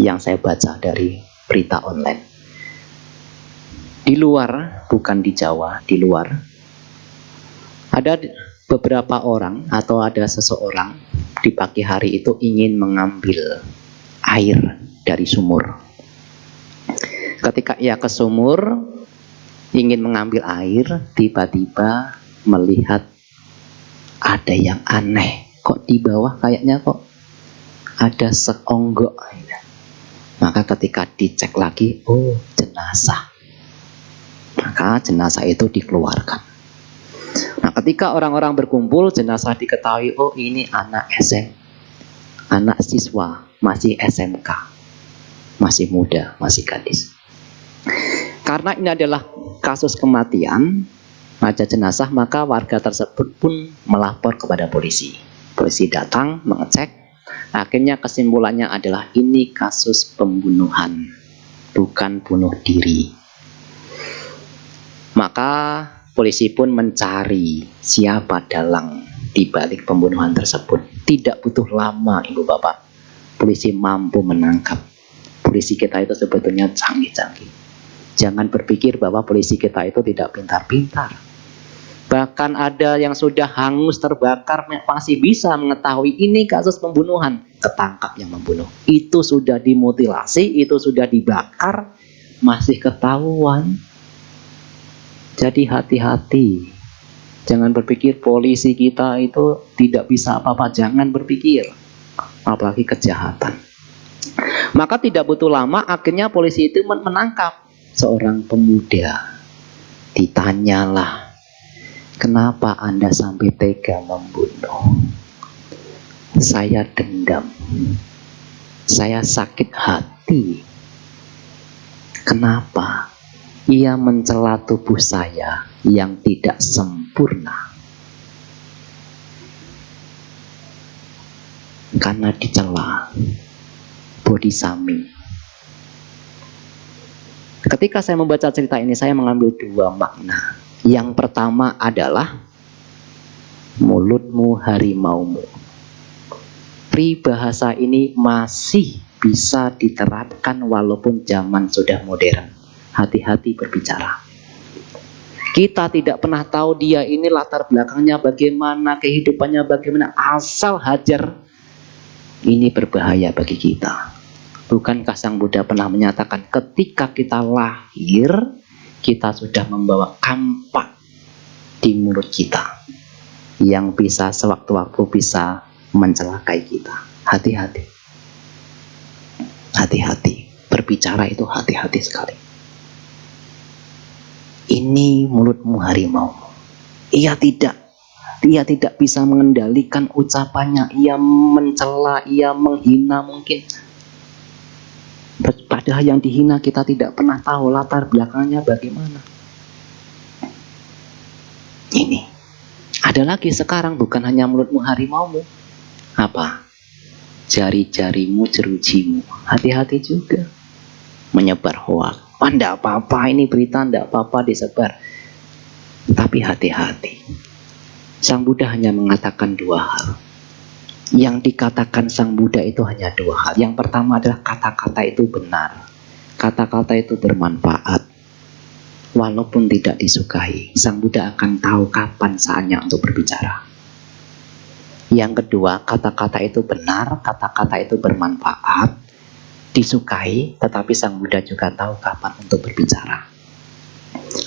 yang saya baca dari berita online. Di luar, bukan di Jawa, di luar, ada beberapa orang atau ada seseorang di pagi hari itu ingin mengambil air dari sumur. Ketika ia ke sumur, ingin mengambil air, tiba-tiba melihat ada yang aneh. Kok di bawah kayaknya kok ada seonggok. Maka ketika dicek lagi, oh jenazah. Maka jenazah itu dikeluarkan. Nah, ketika orang-orang berkumpul, jenazah diketahui, oh ini anak siswa, masih SMK, masih muda, masih gadis. Karena ini adalah kasus kematian, ada jenazah, maka warga tersebut pun melapor kepada polisi. Polisi datang, mengecek. Akhirnya kesimpulannya adalah ini kasus pembunuhan, bukan bunuh diri. Maka polisi pun mencari siapa dalang di balik pembunuhan tersebut. Tidak butuh lama, Ibu Bapak. Polisi mampu menangkap. Polisi kita itu sebetulnya canggih-canggih. Jangan berpikir bahwa polisi kita itu tidak pintar-pintar. Bahkan ada yang sudah hangus terbakar masih bisa mengetahui ini kasus pembunuhan. Ketangkap yang membunuh. Itu sudah dimutilasi, itu sudah dibakar, masih ketahuan. Jadi hati-hati. Jangan berpikir polisi kita itu tidak bisa apa-apa. Jangan berpikir. Apalagi kejahatan. Maka tidak butuh lama akhirnya polisi itu menangkap seorang pemuda. Ditanyalah, kenapa Anda sampai tega membunuh? Saya dendam. Saya sakit hati. Kenapa? Ia mencela tubuh saya yang tidak sempurna. Karena dicela, body shaming. Ketika saya membaca cerita ini, saya mengambil dua makna. Yang pertama adalah mulutmu harimaumu. Peribahasa ini masih bisa diterapkan walaupun zaman sudah modern. Hati-hati berbicara. Kita tidak pernah tahu dia ini latar belakangnya bagaimana, kehidupannya bagaimana. Asal hajar, ini berbahaya bagi kita. Bukankah Sang Buddha pernah menyatakan ketika kita lahir, kita sudah membawa kampak di mulut kita yang bisa sewaktu-waktu bisa mencelakai kita. Hati-hati. Hati-hati. Berbicara itu hati-hati sekali. Ini mulutmu harimau. Ia tidak bisa mengendalikan ucapannya. Ia mencela, ia menghina mungkin. Padahal yang dihina kita tidak pernah tahu latar belakangnya bagaimana. Ini. Ada lagi sekarang bukan hanya mulutmu harimaumu. Apa? Jari-jarimu jerujimu. Hati-hati juga. Menyebar hoak. Oh, enggak apa-apa ini berita, enggak apa-apa disebar. Tapi hati-hati. Sang Buddha hanya mengatakan dua hal. Yang dikatakan Sang Buddha itu hanya dua hal. Yang pertama adalah kata-kata itu benar. Kata-kata itu bermanfaat. Walaupun tidak disukai, Sang Buddha akan tahu kapan saatnya untuk berbicara. Yang kedua, kata-kata itu benar, kata-kata itu bermanfaat. Disukai, tetapi Sang Buddha juga tahu kapan untuk berbicara.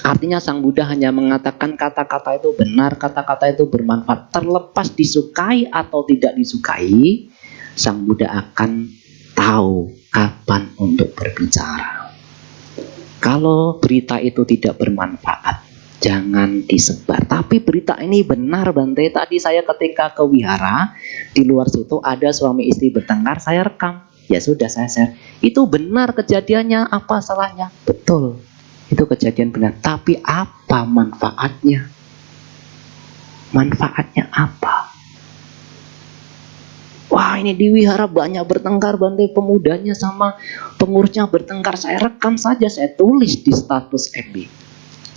Artinya Sang Buddha hanya mengatakan kata-kata itu benar, kata-kata itu bermanfaat. Terlepas disukai atau tidak disukai, Sang Buddha akan tahu kapan untuk berbicara. Kalau berita itu tidak bermanfaat, jangan disebar. Tapi berita ini benar, Bante. Tadi saya ketika ke wihara, di luar situ ada suami istri bertengkar, saya rekam. Ya sudah, saya share. Itu benar kejadiannya, apa salahnya? Betul. Itu kejadian benar, tapi apa manfaatnya? Manfaatnya apa? Wah, ini di wihara banyak bertengkar, Bante, pemudanya sama pengurusnya bertengkar. Saya rekam saja, saya tulis di status FB.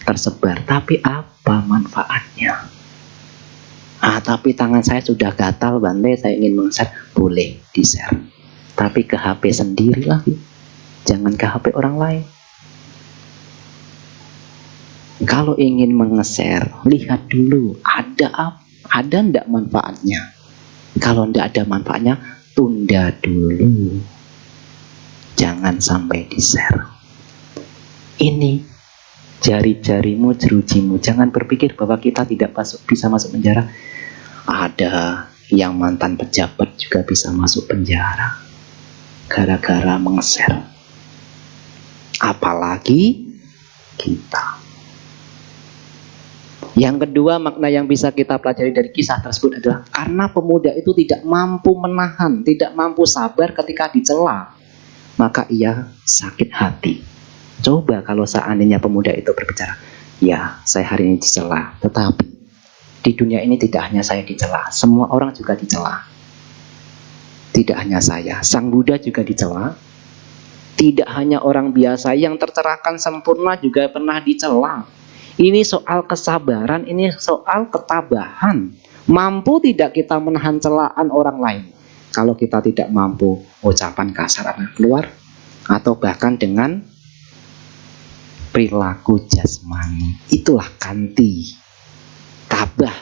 Tersebar, tapi apa manfaatnya? Tapi tangan saya sudah gatal, Bante, saya ingin meng-share. Boleh di-share. Tapi ke HP sendiri lagi. Jangan ke HP orang lain. Kalau ingin meng-share, lihat dulu ada enggak manfaatnya. Kalau enggak ada manfaatnya, tunda dulu. Jangan sampai di-share. Ini jari-jarimu jerujimu. Jangan berpikir bahwa kita tidak bisa masuk penjara. Ada yang mantan pejabat juga bisa masuk penjara gara-gara meng-share. Apalagi kita. Yang kedua, makna yang bisa kita pelajari dari kisah tersebut adalah karena pemuda itu tidak mampu menahan, tidak mampu sabar ketika dicela, maka ia sakit hati. Coba kalau seandainya pemuda itu berbicara, Ya, saya hari ini dicela, tetapi di dunia ini tidak hanya saya dicela, semua orang juga dicela. Tidak hanya saya, Sang Buddha juga dicela. Tidak hanya orang biasa yang tercerahkan sempurna juga pernah dicela. Ini soal kesabaran, ini soal ketabahan. Mampu tidak kita menahan celaan orang lain? Kalau kita tidak mampu, ucapan kasar akan keluar, atau bahkan dengan perilaku jasmani. Itulah kanti. Tabah.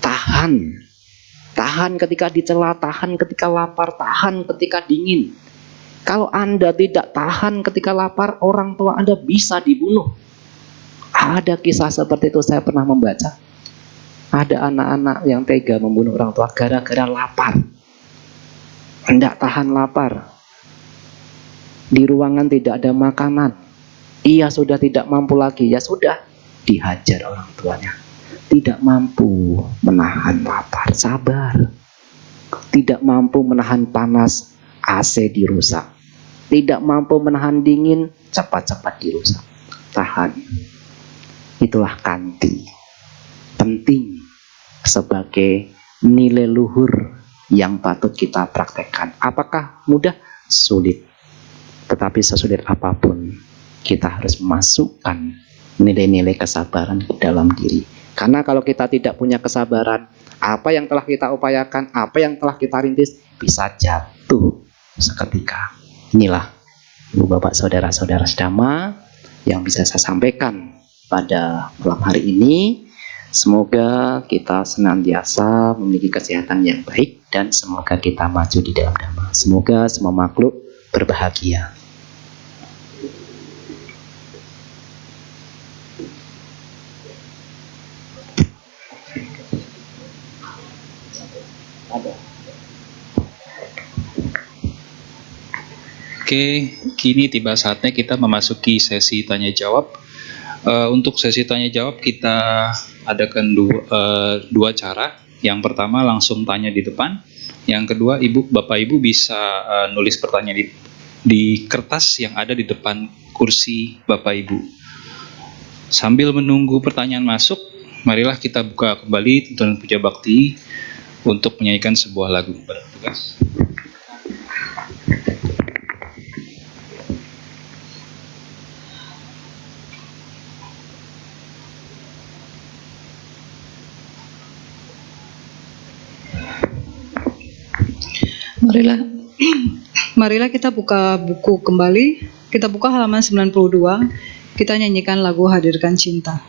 Tahan. Tahan ketika dicela, tahan ketika lapar, tahan ketika dingin. Kalau Anda tidak tahan ketika lapar, orang tua Anda bisa dibunuh. Ada kisah seperti itu saya pernah membaca. Ada anak-anak yang tega membunuh orang tua gara-gara lapar. Hendak tahan lapar. Di ruangan tidak ada makanan. Ia sudah tidak mampu lagi. Ya sudah, dihajar orang tuanya. Tidak mampu menahan lapar, sabar. Tidak mampu menahan panas, AC dirusak. Tidak mampu menahan dingin, cepat-cepat dirusak. Tahan. Itulah kanti. Penting sebagai nilai luhur yang patut kita praktekkan. Apakah mudah? Sulit. Tetapi sesulit apapun, kita harus masukkan nilai-nilai kesabaran ke dalam diri. Karena kalau kita tidak punya kesabaran, apa yang telah kita upayakan, apa yang telah kita rintis, bisa jatuh seketika. Inilah Ibu Bapak Saudara-saudara sedama yang bisa saya sampaikan pada malam hari ini. Semoga kita senantiasa memiliki kesehatan yang baik dan semoga kita maju di dalam dhamma. Semoga semua makhluk berbahagia. Oke, kini tiba saatnya kita memasuki sesi tanya jawab. Untuk sesi tanya jawab kita adakan dua cara. Yang pertama langsung tanya di depan. Yang kedua Bapak Ibu bisa nulis pertanyaan di kertas yang ada di depan kursi Bapak Ibu. Sambil menunggu pertanyaan masuk, marilah kita buka kembali tuntunan puja bakti untuk menyanyikan sebuah lagu. Bertugas. Marilah kita buka buku kembali. Kita buka halaman 92. Kita nyanyikan lagu Hadirkan Cinta.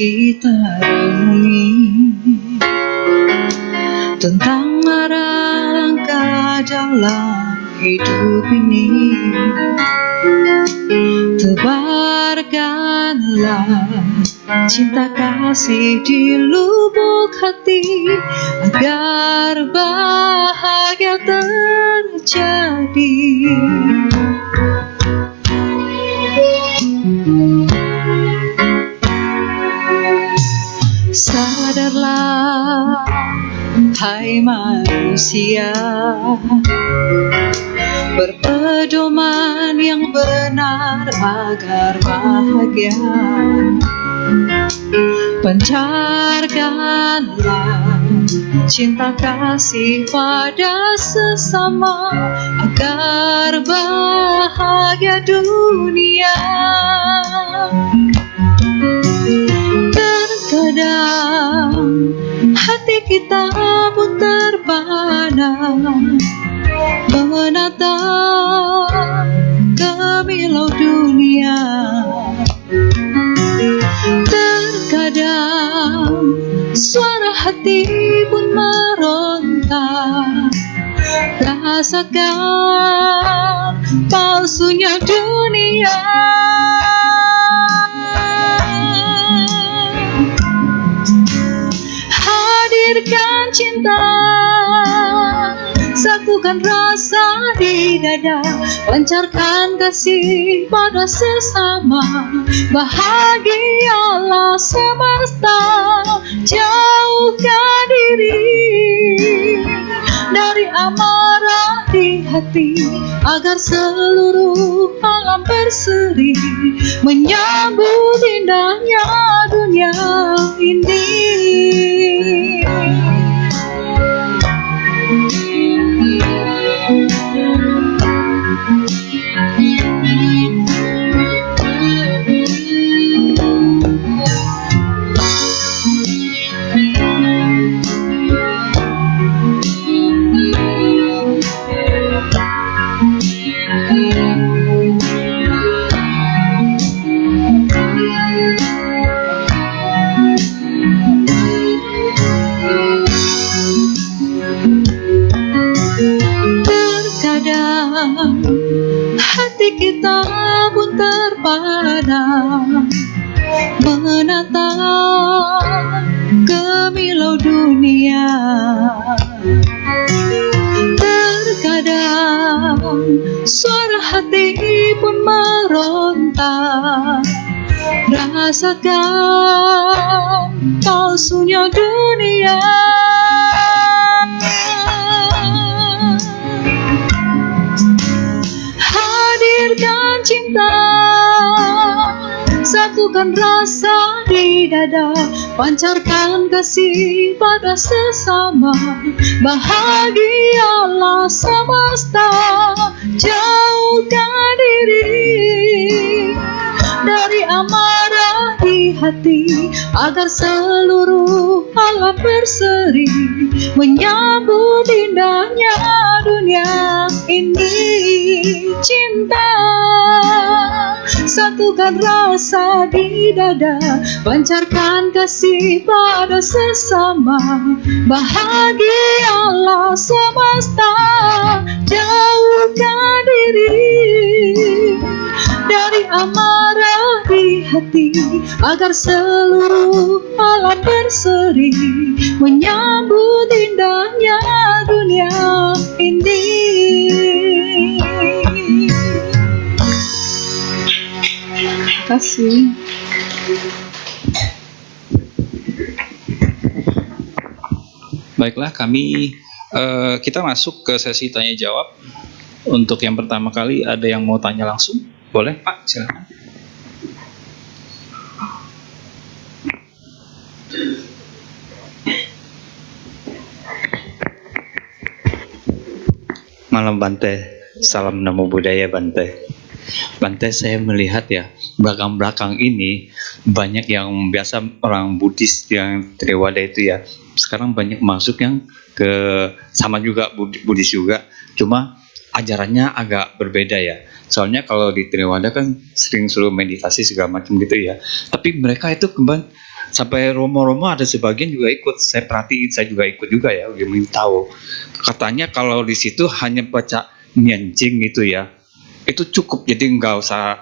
Kita renungi tentang arah langkah dalam hidup ini. Tebarkanlah cinta kasih di lubuk hati agar bahagia terjadi. Sadarlah, hai manusia, berpedoman yang benar agar bahagia. Pancarkanlah cinta kasih pada sesama agar bahagia dunia. Terkadang hati kita pun terpana menatap kemilau dunia. Terkadang suara hati pun meronta, rasakan palsunya dunia. Hadirkan cinta, satukan rasa di dada, pancarkan kasih pada sesama, bahagialah semesta. Jauhkan diri dari amarah di hati, agar seluruh alam berseri menyambut indahnya dunia ini. Terkadang hati kita pun terpadam menatap kemilau dunia. Terkadang suara hati pun meronta, rasakan palsunya dunia. Hadirkan cinta, satukan rasa di dada, pancarkan kasih pada sesama, bahagialah semesta. Jauhkan diri dari amarah di hati, agar seluruh alam berseri menyambut indahnya dunia ini. Cinta, satukan rasa di dada, pancarkan kasih pada sesama, bahagialah semesta. Jauhkan diri dari amarah di hati, agar seluruh alam berseri menyambut indahnya dunia ini. Terima kasih. Baiklah, kita masuk ke sesi tanya jawab. Untuk yang pertama kali ada yang mau tanya langsung? Boleh, Pak, silakan. Malam Bante, salam namo budaya Bante. Bante, saya melihat ya, belakang-belakang ini banyak yang biasa orang Buddhis yang Trewada itu ya, sekarang banyak masuk yang ke sama juga Buddhis juga, cuma ajarannya agak berbeda ya. Soalnya kalau di Trewada kan sering suruh meditasi segala macam gitu ya, tapi mereka itu kembali sampai romo-romo ada sebagian juga ikut. Saya perhatiin, saya juga ikut juga ya, ingin tahu. Katanya kalau di situ hanya baca Nianjing gitu ya, itu cukup, jadi nggak usah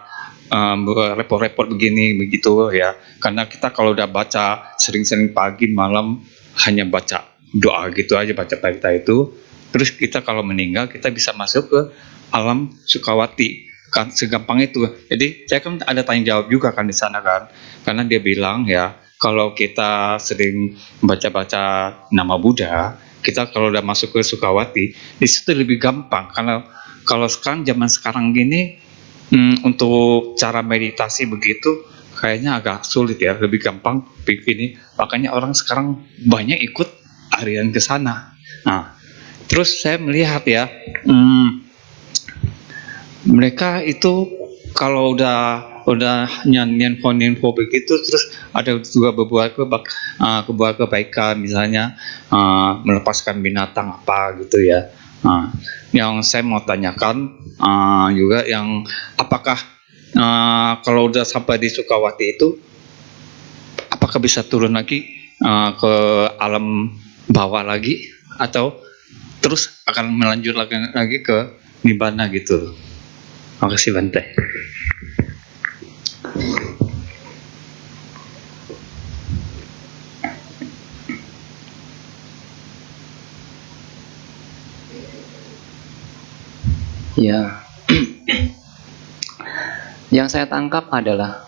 repot-repot begini begitu ya. Karena kita kalau udah baca sering-sering pagi malam hanya baca doa gitu aja, baca kita itu, terus kita kalau meninggal kita bisa masuk ke alam Sukawati kan, segampang itu. Jadi saya kan ada tanya jawab juga kan di sana kan, karena dia bilang ya, kalau kita sering baca-baca nama Buddha, kita kalau udah masuk ke Sukawati di situ lebih gampang. Karena kalau zaman sekarang gini, untuk cara meditasi begitu kayaknya agak sulit ya, lebih gampang begini. Makanya orang sekarang banyak ikut harian ke sana. Nah, terus saya melihat ya, mereka itu kalau udah nyanyian info begitu, terus ada juga berbuat kebaikan, misalnya melepaskan binatang apa gitu ya. Yang saya mau tanyakan juga yang apakah kalau udah sampai di Sukawati itu, apakah bisa turun lagi ke alam bawah lagi, atau terus akan melanjut lagi ke Nibbana gitu? Makasih Bante. Ya, yang saya tangkap adalah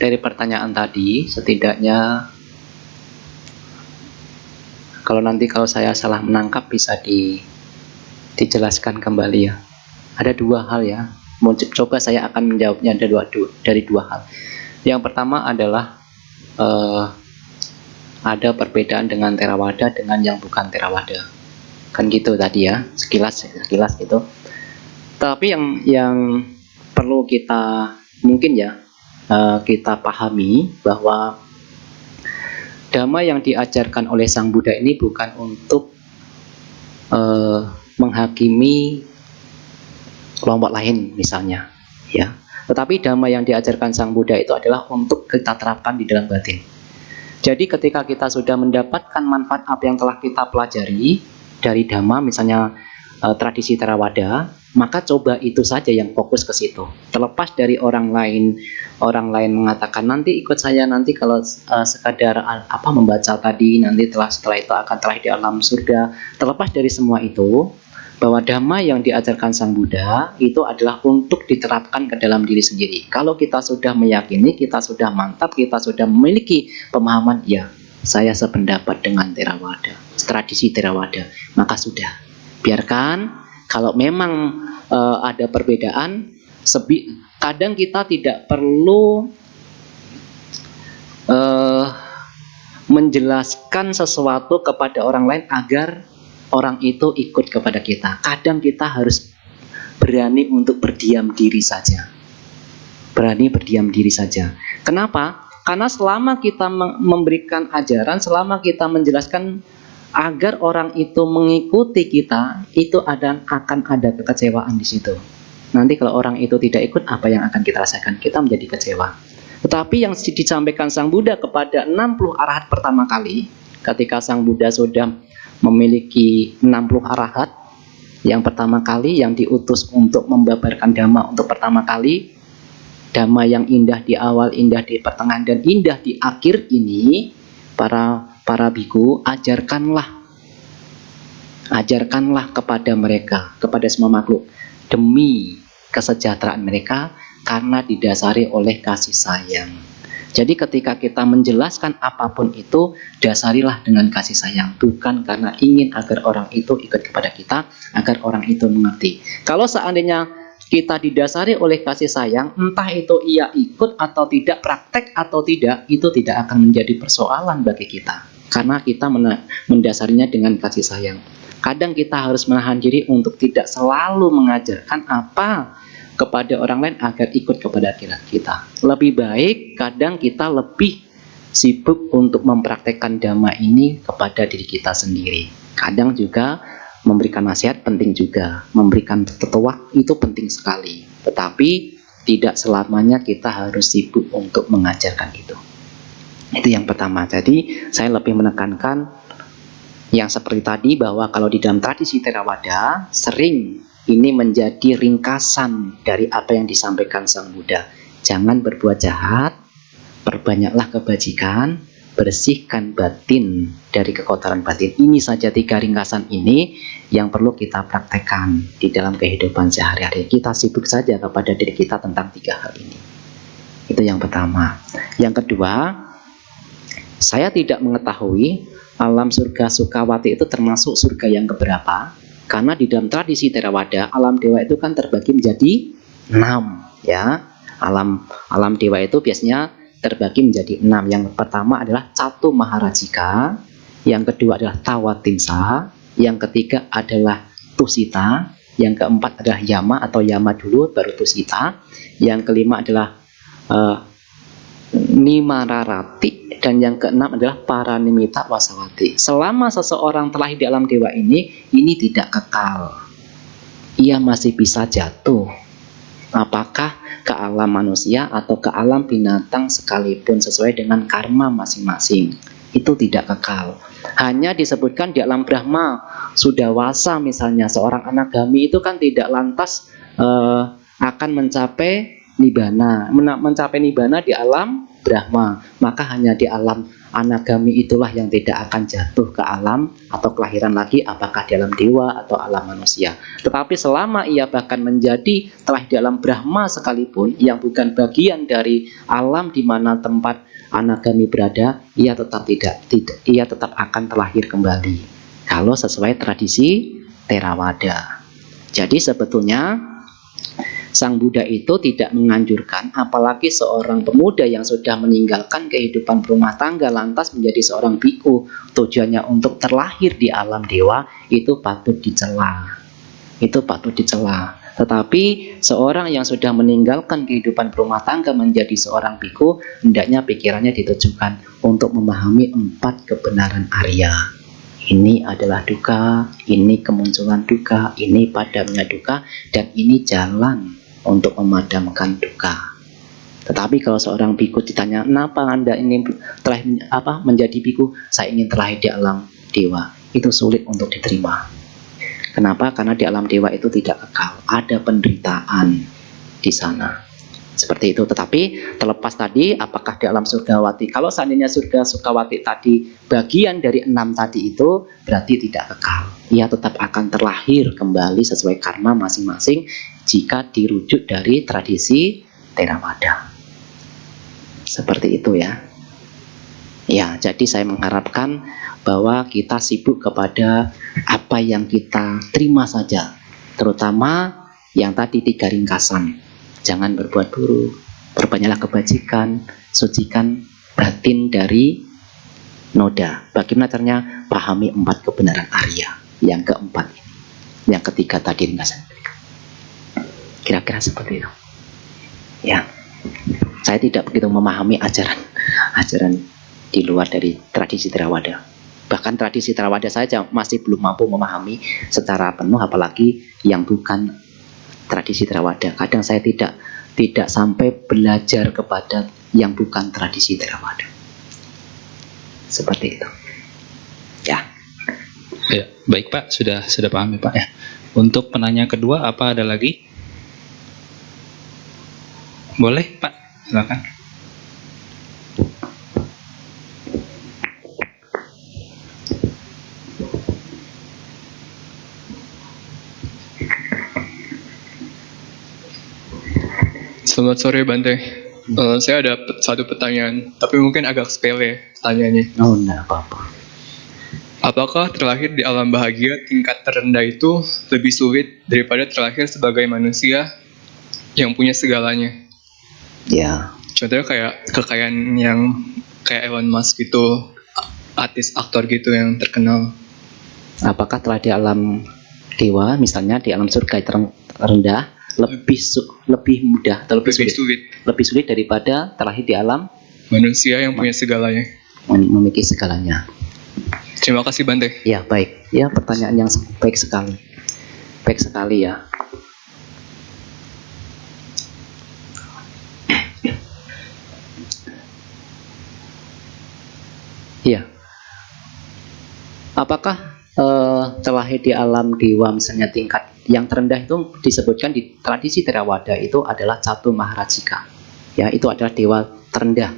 dari pertanyaan tadi, setidaknya kalau saya salah menangkap bisa dijelaskan kembali ya. Ada dua hal ya. Coba saya akan menjawabnya dari dua hal. Yang pertama adalah ada perbedaan dengan Theravada dengan yang bukan Theravada. Kan gitu tadi ya, sekilas gitu. Tapi yang perlu kita mungkin ya kita pahami bahwa dhamma yang diajarkan oleh Sang Buddha ini bukan untuk menghakimi kelompok lain misalnya, ya. Tetapi dhamma yang diajarkan Sang Buddha itu adalah untuk kita terapkan di dalam batin. Jadi ketika kita sudah mendapatkan manfaat apa yang telah kita pelajari dari dhamma, misalnya tradisi Theravada, maka coba itu saja yang fokus ke situ. Terlepas dari orang lain mengatakan nanti ikut saya nanti kalau sekadar membaca tadi nanti setelah itu akan terakhir di alam surga. Terlepas dari semua itu, bahwa dhamma yang diajarkan Sang Buddha itu adalah untuk diterapkan ke dalam diri sendiri. Kalau kita sudah meyakini, kita sudah mantap, kita sudah memiliki pemahaman, ya saya sependapat dengan Theravada, tradisi Theravada, maka sudah. Biarkan, kalau memang ada perbedaan, kadang kita tidak perlu menjelaskan sesuatu kepada orang lain agar orang itu ikut kepada kita. Kadang kita harus berani untuk berdiam diri saja. Berani berdiam diri saja. Kenapa? Karena selama kita memberikan ajaran, selama kita menjelaskan agar orang itu mengikuti kita, itu akan ada kekecewaan di situ. Nanti kalau orang itu tidak ikut, apa yang akan kita rasakan? Kita menjadi kecewa. Tetapi yang disampaikan Sang Buddha kepada 60 arahat pertama kali, ketika Sang Buddha sudah memiliki 60 arahat, yang pertama kali yang diutus untuk membabarkan dhamma untuk pertama kali, dhamma yang indah di awal, indah di pertengahan, dan indah di akhir ini, para biku, ajarkanlah kepada mereka, kepada semua makhluk, demi kesejahteraan mereka, karena didasari oleh kasih sayang. Jadi ketika kita menjelaskan apapun itu, dasarilah dengan kasih sayang, bukan karena ingin agar orang itu ikut kepada kita, agar orang itu mengerti. Kalau seandainya kita didasari oleh kasih sayang, entah itu ia ikut atau tidak, praktek atau tidak, itu tidak akan menjadi persoalan bagi kita, karena kita mendasarinya dengan kasih sayang. Kadang kita harus menahan diri untuk tidak selalu mengajarkan apa kepada orang lain agar ikut kepada kita. Lebih baik kadang kita lebih sibuk untuk mempraktekkan dhamma ini kepada diri kita sendiri. Kadang juga memberikan nasihat penting juga, memberikan petuah itu penting sekali. Tetapi tidak selamanya kita harus sibuk untuk mengajarkan itu. Itu yang pertama. Jadi saya lebih menekankan yang seperti tadi, bahwa kalau di dalam tradisi Theravada sering ini menjadi ringkasan dari apa yang disampaikan Sang Buddha. Jangan berbuat jahat, perbanyaklah kebajikan, bersihkan batin dari kekotoran batin. Ini saja 3 ringkasan ini yang perlu kita praktekkan di dalam kehidupan sehari-hari. Kita sibuk saja kepada diri kita tentang 3 hal ini. Itu yang pertama. Yang kedua, saya tidak mengetahui alam surga Sukawati itu termasuk surga yang keberapa, karena di dalam tradisi Theravada alam dewa itu kan terbagi menjadi 6 ya. Alam dewa itu biasanya terbagi menjadi 6. Yang pertama adalah Catu Maharajika, yang kedua adalah Tawatinsa, yang ketiga adalah Tusita, yang keempat adalah Yama atau Yama dulu baru Tusita, yang kelima adalah Nimararati, dan yang keenam adalah Paranimita Wasawati. Selama seseorang telah di alam dewa ini tidak kekal. Ia masih bisa jatuh. Apakah ke alam manusia atau ke alam binatang sekalipun sesuai dengan karma masing-masing. Itu tidak kekal. Hanya disebutkan di alam Brahma, Sudawasa misalnya, seorang anagami itu kan tidak lantas akan mencapai nibbana. Mencapai nibbana di alam Brahma. Maka hanya di alam anagami itulah yang tidak akan jatuh ke alam atau kelahiran lagi, apakah di alam dewa atau alam manusia. Tetapi selama ia bahkan menjadi telah di alam Brahma sekalipun, yang bukan bagian dari alam di mana tempat anagami berada, ia tetap akan terlahir kembali kalau sesuai tradisi Theravada. Jadi sebetulnya Sang Buddha itu tidak menganjurkan, apalagi seorang pemuda yang sudah meninggalkan kehidupan berumah tangga lantas menjadi seorang biku, tujuannya untuk terlahir di alam dewa, itu patut dicela. Itu patut dicela. Tetapi seorang yang sudah meninggalkan kehidupan berumah tangga menjadi seorang biku, hendaknya pikirannya ditujukan untuk memahami 4 kebenaran Arya. Ini adalah duka, ini kemunculan duka, ini padamnya duka, dan ini jalan untuk memadamkan duka. Tetapi kalau seorang biku ditanya, kenapa Anda ini telah menjadi biku? Saya ingin terlahir di alam dewa. Itu sulit untuk diterima. Kenapa? Karena di alam dewa itu tidak kekal, ada penderitaan di sana. Seperti itu. Tetapi terlepas tadi, apakah di alam surgawati? Kalau seandainya surga Sukawati tadi bagian dari 6 tadi itu, berarti tidak kekal. Ia tetap akan terlahir kembali sesuai karma masing-masing jika dirujuk dari tradisi Theravada. Seperti itu ya. Ya, jadi saya mengharapkan bahwa kita sibuk kepada apa yang kita terima saja. Terutama yang tadi 3 ringkasan. Jangan berbuat buruk, perbanyaklah kebajikan, sucikan batin dari noda. Bagaimana caranya? Pahami 4 kebenaran Arya. Yang keempat ini. Yang ketiga tadi ringkasan. Kira-kira seperti itu. Ya. Saya tidak begitu memahami ajaran di luar dari tradisi Theravada. Bahkan tradisi Theravada saja masih belum mampu memahami secara penuh, apalagi yang bukan tradisi Theravada. Kadang saya tidak sampai belajar kepada yang bukan tradisi Theravada. Seperti itu. Ya. Ya, baik Pak, sudah paham ya Pak ya. Untuk penanya kedua, apa ada lagi? Boleh Pak, silakan. Selamat sore Bante. Saya ada satu pertanyaan, tapi mungkin agak sepele pertanyaannya. Oh, enggak apa-apa. Apakah terlahir di alam bahagia tingkat terendah itu lebih sulit daripada terlahir sebagai manusia yang punya segalanya? Ya. Contohnya kayak kekayaan yang kayak Elon Musk gitu, artis aktor gitu yang terkenal. Apakah telah di alam dewa, misalnya di alam surga terendah, lebih mudah atau lebih sulit daripada terlahir di alam manusia yang punya segalanya? Memiliki segalanya. Terima kasih Bante. Ya, baik. Ya, pertanyaan yang baik sekali. Baik sekali ya. Ya. Apakah terlahir di alam dewa misalnya tingkat yang terendah itu disebutkan di tradisi Theravada itu adalah Catu Maharajika. Ya, itu adalah dewa terendah.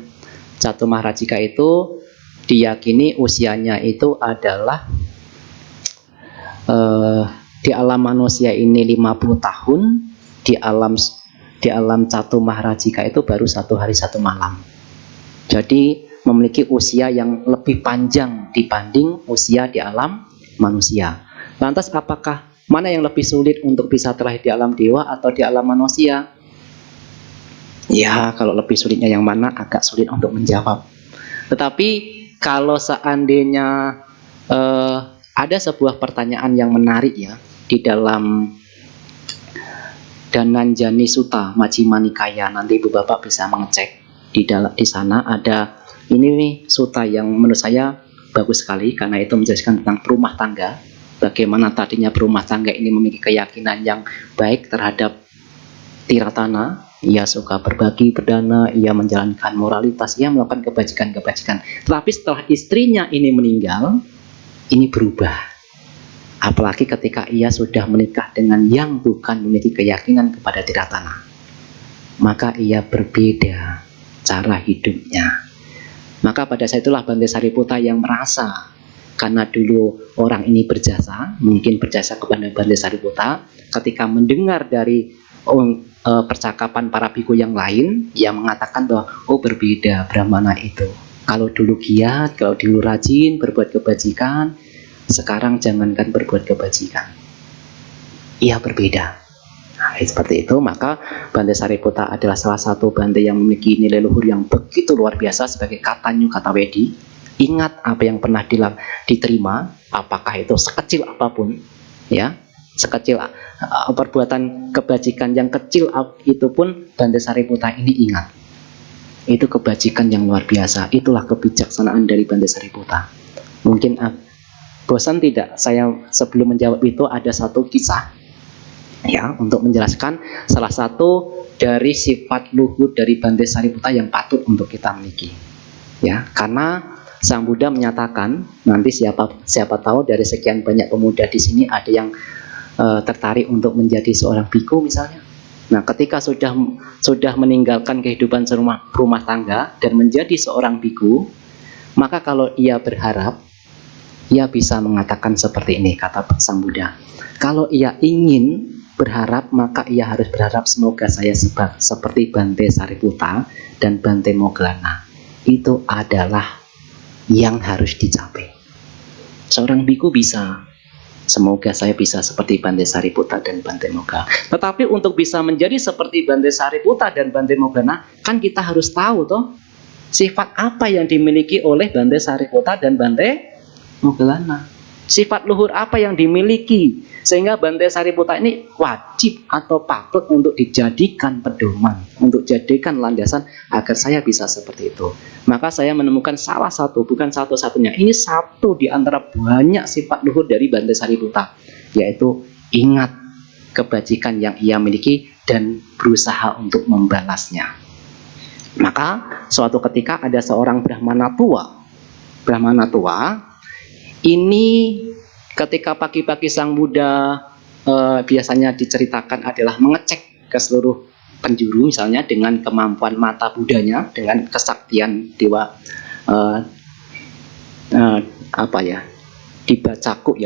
Catu Maharajika itu diyakini usianya itu adalah di alam manusia ini 50 tahun, di alam Catu Maharajika itu baru 1 hari 1 malam. Jadi memiliki usia yang lebih panjang dibanding usia di alam manusia. Lantas apakah mana yang lebih sulit untuk bisa terlahir di alam dewa atau di alam manusia? Ya, kalau lebih sulitnya yang mana agak sulit untuk menjawab. Tetapi kalau seandainya ada sebuah pertanyaan yang menarik ya di dalam Dhananjani Sutta Majjhima Nikaya, nanti Ibu Bapak bisa mengecek di sana ada ini sutta yang menurut saya bagus sekali karena itu menjelaskan tentang perumah tangga. Bagaimana tadinya berumah tangga ini memiliki keyakinan yang baik terhadap tiratana, ia suka berbagi, berdana, ia menjalankan moralitas, ia melakukan kebajikan-kebajikan. Tetapi setelah istrinya ini meninggal, ini berubah. Apalagi ketika ia sudah menikah dengan yang bukan memiliki keyakinan kepada Tiratana, maka ia berbeda cara hidupnya. Maka pada saat itulah Bante Sariputa yang merasa, karena dulu orang ini berjasa, mungkin berjasa kepada Bante Sariputa, ketika mendengar dari percakapan para biku yang lain, ia mengatakan bahwa oh berbeda Brahmana itu. Kalau dulu giat, kalau dulu rajin berbuat kebajikan, sekarang jangankan berbuat kebajikan, ia berbeda. Nah, seperti itu. Maka Bante Sariputa adalah salah satu Bante yang memiliki nilai luhur yang begitu luar biasa sebagai Katanyu Katawedi. Ingat apa yang pernah diterima, apakah itu sekecil apapun, ya, sekecil perbuatan kebajikan yang kecil itu pun Bante Sariputa ini ingat. Itu kebajikan yang luar biasa. Itulah kebijaksanaan dari Bante Sariputa. Mungkin bosan tidak saya sebelum menjawab itu ada satu kisah, ya, untuk menjelaskan salah satu dari sifat luhur dari Bante Sariputa yang patut untuk kita miliki, ya. Karena Sang Buddha menyatakan, nanti siapa tahu dari sekian banyak pemuda di sini ada yang tertarik untuk menjadi seorang biku misalnya. Nah, ketika sudah meninggalkan kehidupan rumah tangga dan menjadi seorang biku, maka kalau ia berharap, ia bisa mengatakan seperti ini, kata Sang Buddha. Kalau ia ingin berharap, maka ia harus berharap semoga saya seperti Bante Sariputa dan Bante Moggallana. Itu adalah yang harus dicapai. Seorang biku bisa, semoga saya bisa seperti Bante Sariputa dan Bante Moggallana. Tetapi untuk bisa menjadi seperti Bante Sariputa dan Bante Moggallana, kan kita harus tahu toh sifat apa yang dimiliki oleh Bante Sariputa dan Bante Moggallana. Sifat luhur apa yang dimiliki sehingga Bante Sariputa ini wajib atau patut untuk dijadikan pedoman, untuk jadikan landasan agar saya bisa seperti itu. Maka saya menemukan salah satu, bukan satu-satunya, ini satu di antara banyak sifat luhur dari Bante Sariputa, yaitu ingat kebajikan yang ia miliki dan berusaha untuk membalasnya. Maka suatu ketika ada seorang Brahmana tua ini ketika pagi-pagi Sang Buddha biasanya diceritakan adalah mengecek ke seluruh penjuru, misalnya dengan kemampuan mata Buddhanya, dengan kesaktian dewa Dibacaku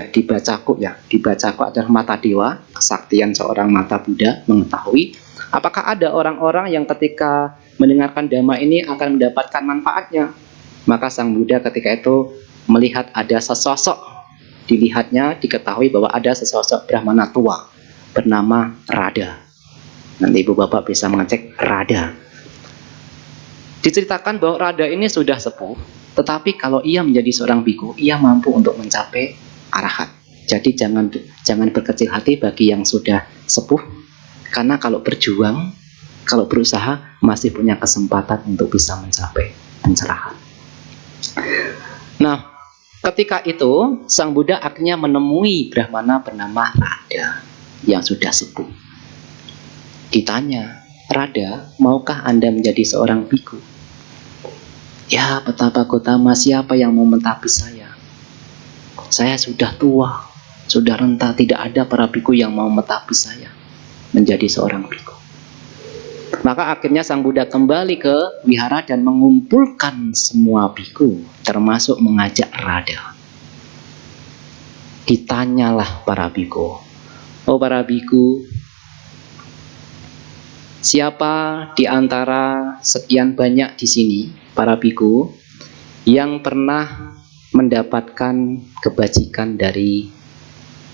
adalah mata dewa, kesaktian seorang mata Buddha mengetahui apakah ada orang-orang yang ketika mendengarkan dhamma ini akan mendapatkan manfaatnya. Maka Sang Buddha ketika itu melihat ada sesosok, diketahui bahwa ada sesosok Brahmana tua bernama Rada. Nanti ibu bapak bisa mengecek Rada. Diceritakan bahwa Rada ini sudah sepuh, tetapi kalau ia menjadi seorang biku, ia mampu untuk mencapai arahat. Jadi jangan berkecil hati bagi yang sudah sepuh, karena kalau berjuang, kalau berusaha masih punya kesempatan untuk bisa mencapai pencerahan. Nah, ketika itu Sang Buddha akhirnya menemui Brahmana bernama Rada yang sudah sepuh. Ditanya, Rada, maukah Anda menjadi seorang biku? Ya, betapa Gotama, siapa yang mau mentapis saya? Saya sudah tua, sudah renta, tidak ada para biku yang mau mentapis saya menjadi seorang biku. Maka akhirnya Sang Buddha kembali ke wihara dan mengumpulkan semua biku, termasuk mengajak Rada. Ditanyalah para biku, oh para biku, siapa di antara sekian banyak di sini, para biku, yang pernah mendapatkan kebajikan dari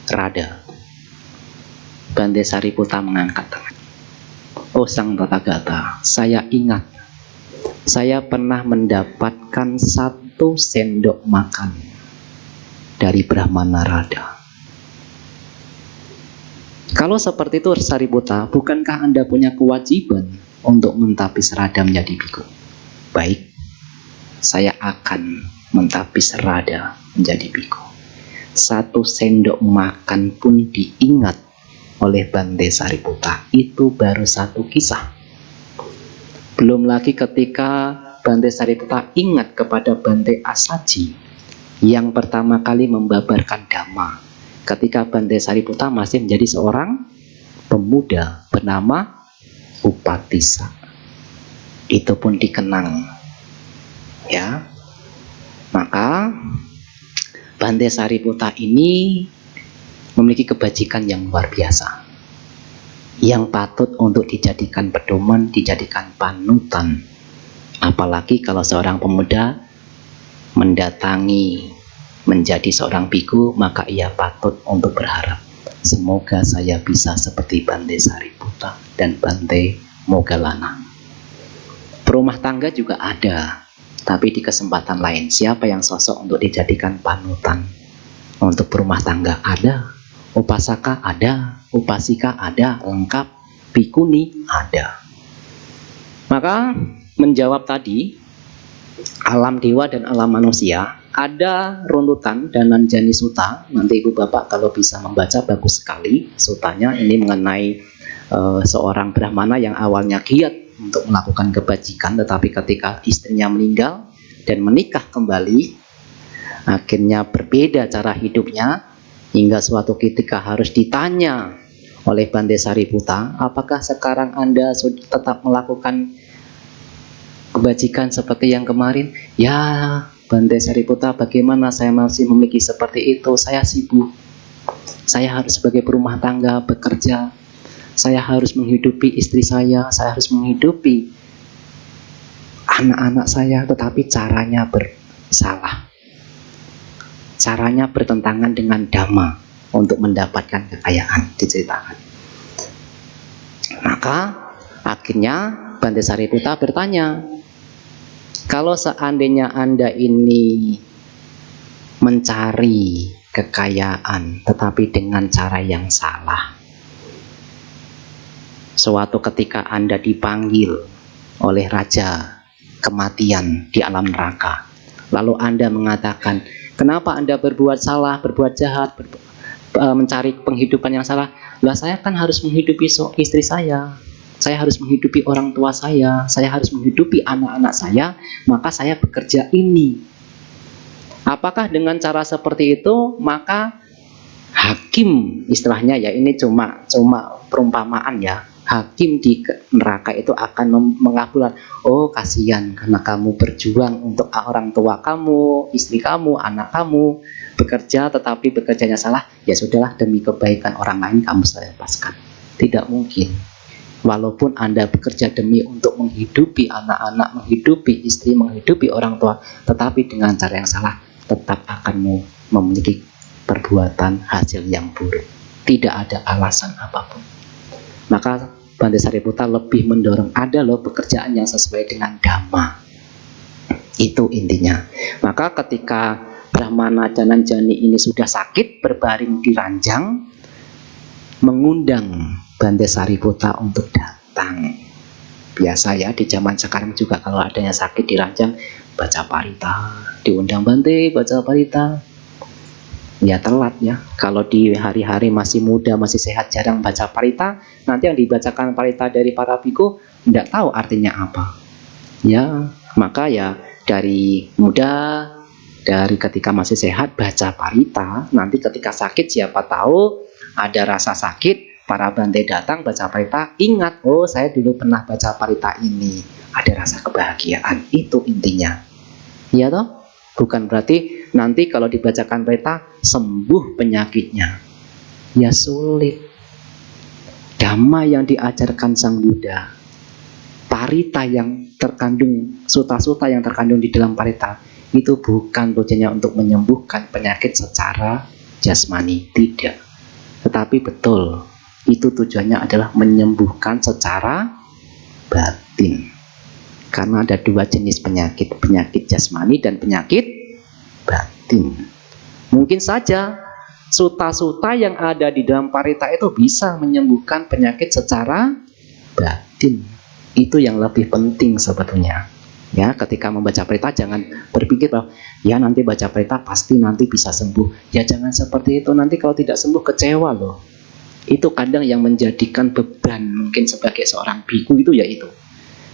Rada? Bante Sariputa mengangkat tangan. Oh Sang Tathagata, saya ingat, saya pernah mendapatkan 1 sendok makan dari Brahmana Rada. Kalau seperti itu Sariputa, bukankah Anda punya kewajiban untuk mentapis Rada menjadi biku? Baik, saya akan mentapis Rada menjadi biku. 1 sendok makan pun diingat oleh Bante Sariputa. Itu baru 1 kisah. Belum lagi ketika Bante Sariputa ingat kepada Bante Asaji yang pertama kali membabarkan dhamma, ketika Bante Sariputta masih menjadi seorang pemuda bernama Upatissa. Itu pun dikenang. Ya. Maka Bante Sariputta ini memiliki kebajikan yang luar biasa, yang patut untuk dijadikan pedoman, dijadikan panutan. Apalagi kalau seorang pemuda mendatangi menjadi seorang biku, maka ia patut untuk berharap, semoga saya bisa seperti Bante Sariputta dan Bante Moggallana. Perumah tangga juga ada, tapi di kesempatan lain. Siapa yang sosok untuk dijadikan panutan? Untuk berumah tangga ada, upasaka ada, upasika ada, lengkap, bikuni ada. Maka menjawab tadi, alam dewa dan alam manusia, ada runtutan Dhananjani Sutta. Nanti ibu bapak kalau bisa membaca bagus sekali sutanya. Ini mengenai seorang brahmana yang awalnya giat untuk melakukan kebajikan, tetapi ketika istrinya meninggal dan menikah kembali, akhirnya berbeda cara hidupnya, hingga suatu ketika harus ditanya oleh Bante Sariputta, apakah sekarang Anda tetap melakukan kebajikan seperti yang kemarin? Ya Bante Sariputta, bagaimana saya masih memiliki seperti itu? Saya sibuk, saya harus sebagai berumah tangga bekerja, saya harus menghidupi istri saya harus menghidupi anak-anak saya, tetapi caranya bersalah, caranya bertentangan dengan dhamma untuk mendapatkan kekayaan, diceritakan. Maka akhirnya Bante Sariputta bertanya, kalau seandainya Anda ini mencari kekayaan tetapi dengan cara yang salah, suatu ketika Anda dipanggil oleh raja kematian di alam neraka, lalu Anda mengatakan, kenapa Anda berbuat salah, berbuat jahat, mencari penghidupan yang salah? Lah saya kan harus menghidupi istri saya harus menghidupi orang tua saya harus menghidupi anak-anak saya, maka saya bekerja ini. Apakah dengan cara seperti itu maka hakim, istilahnya ya, ini cuma perumpamaan ya, hakim di neraka itu akan mengabulkan, oh kasihan karena kamu berjuang untuk orang tua kamu, istri kamu, anak kamu, bekerja tetapi bekerjanya salah, ya sudahlah demi kebaikan orang lain kamu saya lepaskan. Tidak mungkin. Walaupun Anda bekerja demi untuk menghidupi anak-anak, menghidupi istri, menghidupi orang tua, tetapi dengan cara yang salah, tetap akan memiliki perbuatan hasil yang buruk. Tidak ada alasan apapun. Maka Bante Sariputta lebih mendorong, ada loh pekerjaan yang sesuai dengan dhamma. Itu intinya. Maka ketika Brahmana Dhananjani ini sudah sakit, berbaring di ranjang, mengundang Bante Sariputta untuk datang. Biasa ya di zaman sekarang juga kalau adanya sakit di ranjang, baca parita, diundang Bante baca parita. Ya telat ya. Kalau di hari-hari masih muda, masih sehat, jarang baca parita, nanti yang dibacakan parita dari para biku tidak tahu artinya apa. Ya, maka ya dari muda, dari ketika masih sehat baca parita, nanti ketika sakit siapa tahu ada rasa sakit, para Bante datang baca parita, ingat, oh saya dulu pernah baca parita ini, ada rasa kebahagiaan. Itu intinya. Ya toh? Bukan berarti nanti kalau dibacakan parita sembuh penyakitnya. Ya sulit. Dhamma yang diajarkan Sang Buddha, parita yang terkandung, suta-suta yang terkandung di dalam parita, itu bukan tujuannya untuk menyembuhkan penyakit secara jasmani, tidak. Tetapi betul, itu tujuannya adalah menyembuhkan secara batin. Karena ada dua jenis penyakit, penyakit jasmani dan penyakit batin. Mungkin saja suta-suta yang ada di dalam parita itu bisa menyembuhkan penyakit secara batin. Itu yang lebih penting sebetulnya. Ya, ketika membaca parita jangan berpikir bahwa ya nanti baca parita pasti nanti bisa sembuh. Ya jangan seperti itu, nanti kalau tidak sembuh kecewa loh. Itu kadang yang menjadikan beban mungkin sebagai seorang biku itu ya itu.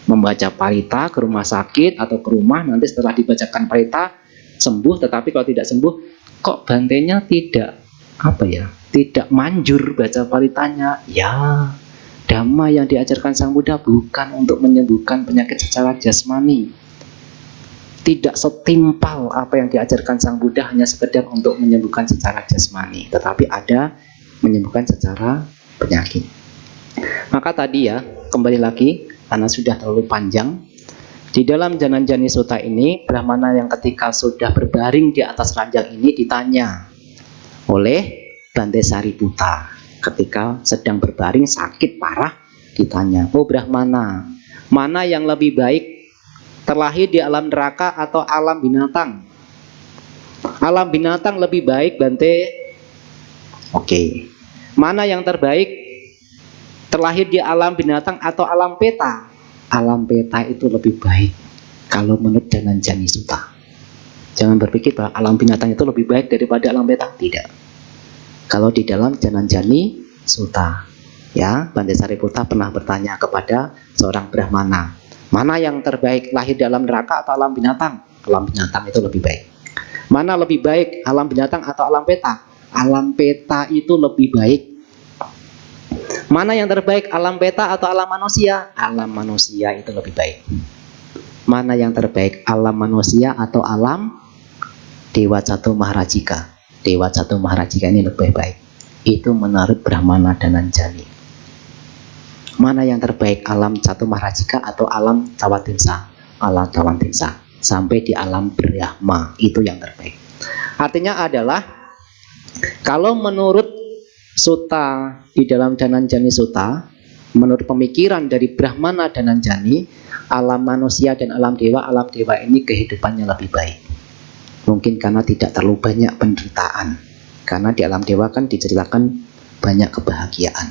Membaca parita ke rumah sakit atau ke rumah, nanti setelah dibacakan parita sembuh, tetapi kalau tidak sembuh kok bantenya tidak tidak manjur baca palitanya. Ya, dhamma yang diajarkan Sang Buddha bukan untuk menyembuhkan penyakit secara jasmani. Tidak setimpal apa yang diajarkan Sang Buddha hanya sekedar untuk menyembuhkan secara jasmani, tetapi ada menyembuhkan secara penyakit. Maka tadi ya, kembali lagi karena sudah terlalu panjang. Di dalam Jananjani Sutta ini, Brahmana yang ketika sudah berbaring di atas ranjang ini ditanya oleh Bante Sariputta. Ketika sedang berbaring sakit parah, ditanya, "Oh Brahmana, mana yang lebih baik, terlahir di alam neraka atau alam binatang?" Alam binatang lebih baik, Bante. Oke. Mana yang terbaik, terlahir di alam binatang atau alam peta? Alam peta itu lebih baik kalau menurut Jananjani Sutta. Jangan berpikir bahwa alam binatang itu lebih baik daripada alam peta. Tidak. Kalau di dalam Jananjani Sutta, ya, Bante Sariputta pernah bertanya kepada seorang Brahmana, mana yang terbaik, lahir di alam neraka atau alam binatang? Alam binatang itu lebih baik. Mana lebih baik, alam binatang atau alam peta? Alam peta itu lebih baik. Mana yang terbaik, alam peta atau alam manusia? Alam manusia itu lebih baik. Mana yang terbaik, alam manusia atau alam Dewa Jatuh Maharajika? Dewa Jatuh Maharajika ini lebih baik. Itu menurut Brahmana Jananjani. Mana yang terbaik, alam Jatuh Maharajika atau alam Tawatinsa? Alam Tawatinsa. Sampai di alam Brahma, itu yang terbaik. Artinya adalah, kalau menurut Sutta di dalam Jananjani Sutta, menurut pemikiran dari Brahmana Jananjani, alam manusia dan alam dewa ini kehidupannya lebih baik. Mungkin karena tidak terlalu banyak penderitaan. Karena di alam dewa kan diceritakan banyak kebahagiaan.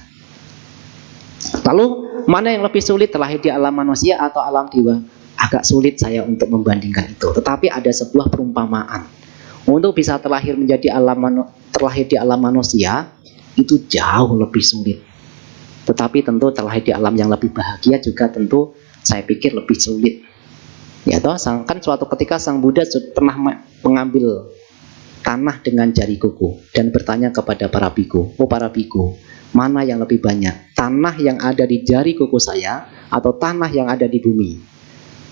Lalu mana yang lebih sulit, terlahir di alam manusia atau alam dewa? Agak sulit saya untuk membandingkan itu. Tetapi ada sebuah perumpamaan. Untuk bisa terlahir di alam manusia, itu jauh lebih sulit. Tetapi tentu terlahir di alam yang lebih bahagia juga tentu saya pikir lebih sulit. Ya toh, kan suatu ketika Sang Buddha pernah mengambil tanah dengan jari kuku dan bertanya kepada para biku, "Oh para biku, mana yang lebih banyak? Tanah yang ada di jari kuku saya atau tanah yang ada di bumi?"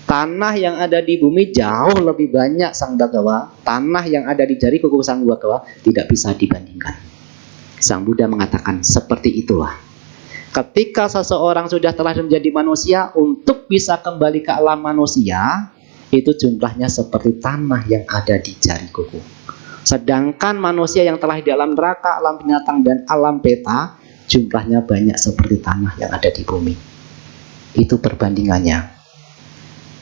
Tanah yang ada di bumi jauh lebih banyak, Sang Bhagawa. Tanah yang ada di jari kuku Sang Bhagawa tidak bisa dibandingkan. Sang Buddha mengatakan, seperti itulah. Ketika seseorang sudah telah menjadi manusia, untuk bisa kembali ke alam manusia, itu jumlahnya seperti tanah yang ada di jari kuku. Sedangkan manusia yang telah di alam neraka, alam binatang, dan alam peta, jumlahnya banyak seperti tanah yang ada di bumi. Itu perbandingannya.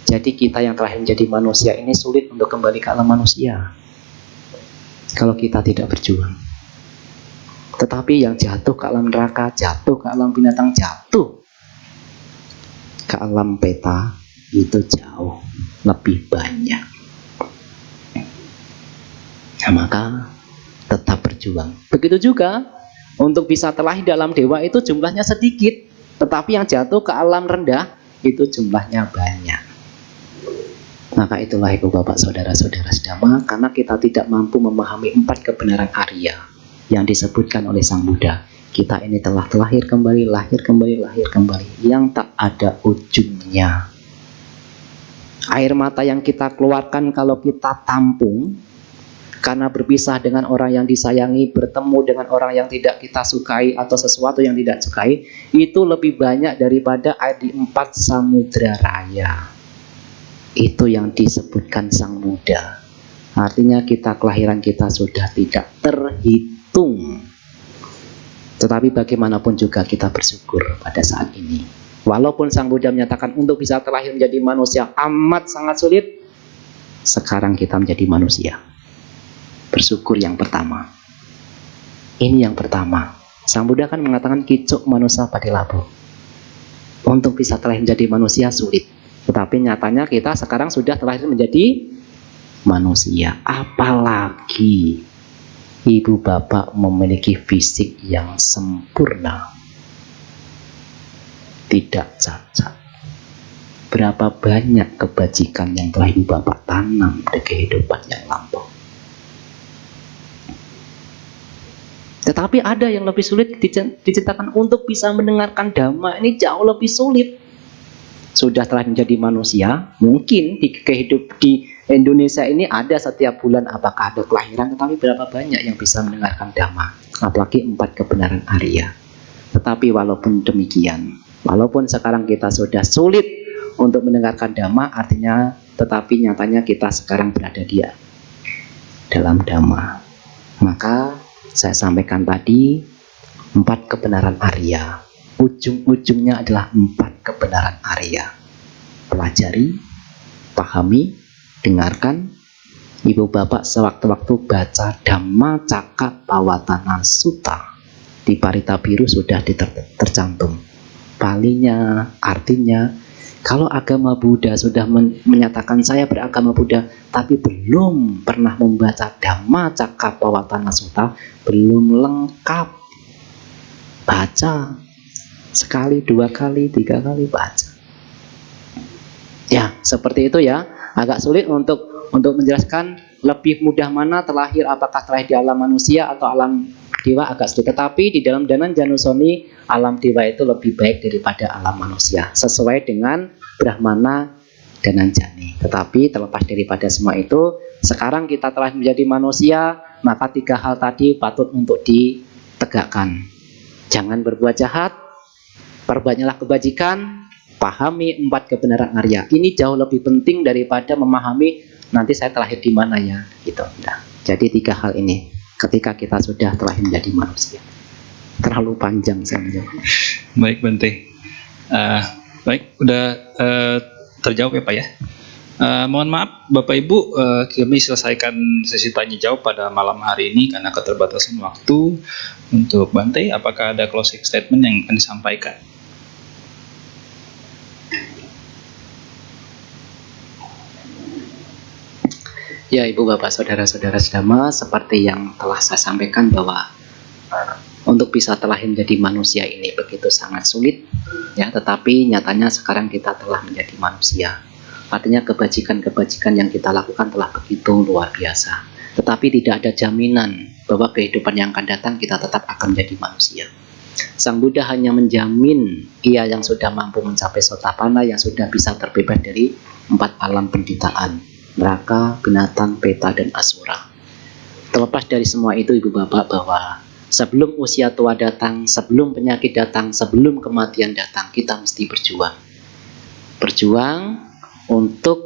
Jadi kita yang telah menjadi manusia ini sulit untuk kembali ke alam manusia kalau kita tidak berjuang. Tetapi yang jatuh ke alam neraka, jatuh ke alam binatang, jatuh ke alam peta, itu jauh lebih banyak. Nah, maka tetap berjuang. Begitu juga untuk bisa terlahir dalam dewa itu jumlahnya sedikit, tetapi yang jatuh ke alam rendah itu jumlahnya banyak. Maka itulah ibu bapak saudara-saudara sedama, karena kita tidak mampu memahami 4 kebenaran Arya yang disebutkan oleh Sang Buddha, kita ini telah terlahir kembali, lahir kembali, lahir kembali, yang tak ada ujungnya. Air mata yang kita keluarkan kalau kita tampung karena berpisah dengan orang yang disayangi, bertemu dengan orang yang tidak kita sukai atau sesuatu yang tidak sukai, itu lebih banyak daripada air di 4 samudra raya. Itu yang disebutkan Sang Buddha. Artinya kelahiran kita sudah tidak terhitung. Tetapi bagaimanapun juga kita bersyukur pada saat ini. Walaupun Sang Buddha menyatakan untuk bisa terlahir menjadi manusia amat sangat sulit, sekarang kita menjadi manusia. Bersyukur yang pertama. Ini yang pertama. Sang Buddha kan mengatakan kicuk manusia padilabu. Untuk bisa terlahir menjadi manusia sulit. Tetapi nyatanya kita sekarang sudah terlahir menjadi manusia. Apalagi ibu bapak memiliki fisik yang sempurna, tidak cacat. Berapa banyak kebajikan yang telah ibu bapak tanam di kehidupan yang lampau. Tetapi ada yang lebih sulit diciptakan untuk bisa mendengarkan dhamma, ini jauh lebih sulit. Sudah telah menjadi manusia, mungkin di Indonesia ini ada setiap bulan apakah ada kelahiran, tetapi berapa banyak yang bisa mendengarkan dhamma, apalagi 4 kebenaran Arya. Tetapi walaupun demikian, walaupun sekarang kita sudah sulit untuk mendengarkan dhamma, artinya tetapi nyatanya kita sekarang berada di dalam dhamma. Maka saya sampaikan tadi 4 kebenaran Arya. Ujung-ujungnya adalah 4 kebenaran Arya. Pelajari, pahami, dengarkan. Ibu bapak sewaktu-waktu baca Dhammacakkappavattana Sutta di Parita Biru sudah tercantum. Palinya, artinya, kalau agama Buddha sudah menyatakan saya beragama Buddha, tapi belum pernah membaca Dhammacakkappavattana Sutta, belum lengkap. Baca sekali, 2 kali, 3 kali baca. Ya, seperti itu ya. Agak sulit untuk menjelaskan lebih mudah mana terlahir, apakah terlahir di alam manusia atau alam dewa, agak sulit. Tetapi di dalam Danan Janusoni, alam dewa itu lebih baik daripada alam manusia, sesuai dengan Brahmana Dananjani. Tetapi terlepas daripada semua itu, sekarang kita telah menjadi manusia, maka 3 hal tadi patut untuk ditegakkan. Jangan berbuat jahat, perbanyaklah kebajikan, pahami 4 kebenaran Arya. Ini jauh lebih penting daripada memahami nanti saya terlahir di mana ya, gitu. Nah, jadi 3 hal ini ketika kita sudah terlahir menjadi manusia. Terlalu panjang saya menjawab. Baik Bante. Baik, udah terjawab ya Pak ya. Mohon maaf Bapak Ibu, kami selesaikan sesi tanya jawab pada malam hari ini karena keterbatasan waktu. Untuk Bante, apakah ada closing statement yang akan disampaikan? Ya, Ibu Bapak Saudara-saudara sedama, seperti yang telah saya sampaikan bahwa untuk bisa terlahir menjadi manusia ini begitu sangat sulit, ya. Tetapi nyatanya sekarang kita telah menjadi manusia. Artinya kebajikan-kebajikan yang kita lakukan telah begitu luar biasa. Tetapi tidak ada jaminan bahwa kehidupan yang akan datang kita tetap akan menjadi manusia. Sang Buddha hanya menjamin ia yang sudah mampu mencapai Sotapanna, yang sudah bisa terbebas dari 4 alam penderitaan, neraka, binatang, peta, dan asura. Terlepas dari semua itu Ibu Bapak, bahwa sebelum usia tua datang, sebelum penyakit datang, sebelum kematian datang, kita mesti berjuang. Berjuang untuk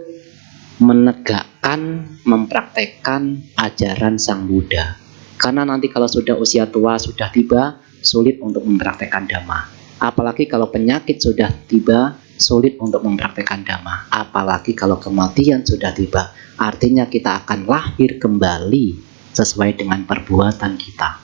menegakkan, mempraktekkan ajaran Sang Buddha. Karena nanti kalau sudah usia tua, sudah tiba, sulit untuk mempraktekkan Dhamma. Apalagi kalau penyakit sudah tiba, sulit untuk mempraktekkan Dhamma. Apalagi kalau kematian sudah tiba, artinya kita akan lahir kembali sesuai dengan perbuatan kita.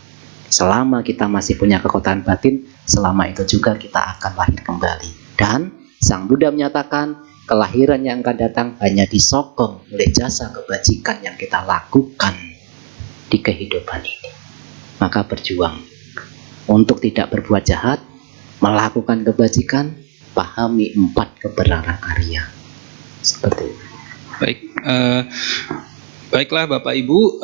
Selama kita masih punya kekuatan batin, selama itu juga kita akan lahir kembali. Dan Sang Buddha menyatakan, kelahiran yang akan datang hanya disokong oleh jasa kebajikan yang kita lakukan di kehidupan ini. Maka berjuang untuk tidak berbuat jahat, melakukan kebajikan, pahami 4 kebenaran Arya. Seperti itu. Baik, baiklah Bapak Ibu,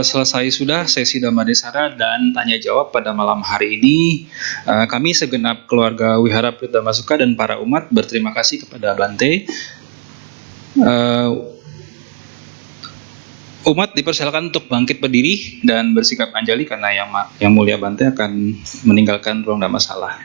selesai sudah sesi Dhammadesara dan tanya jawab pada malam hari ini. Kami segenap keluarga Wihara Pradhamasuka dan para umat berterima kasih kepada Bante. Umat dipersilakan untuk bangkit berdiri dan bersikap anjali karena yang mulia Bante akan meninggalkan ruang dhammasala.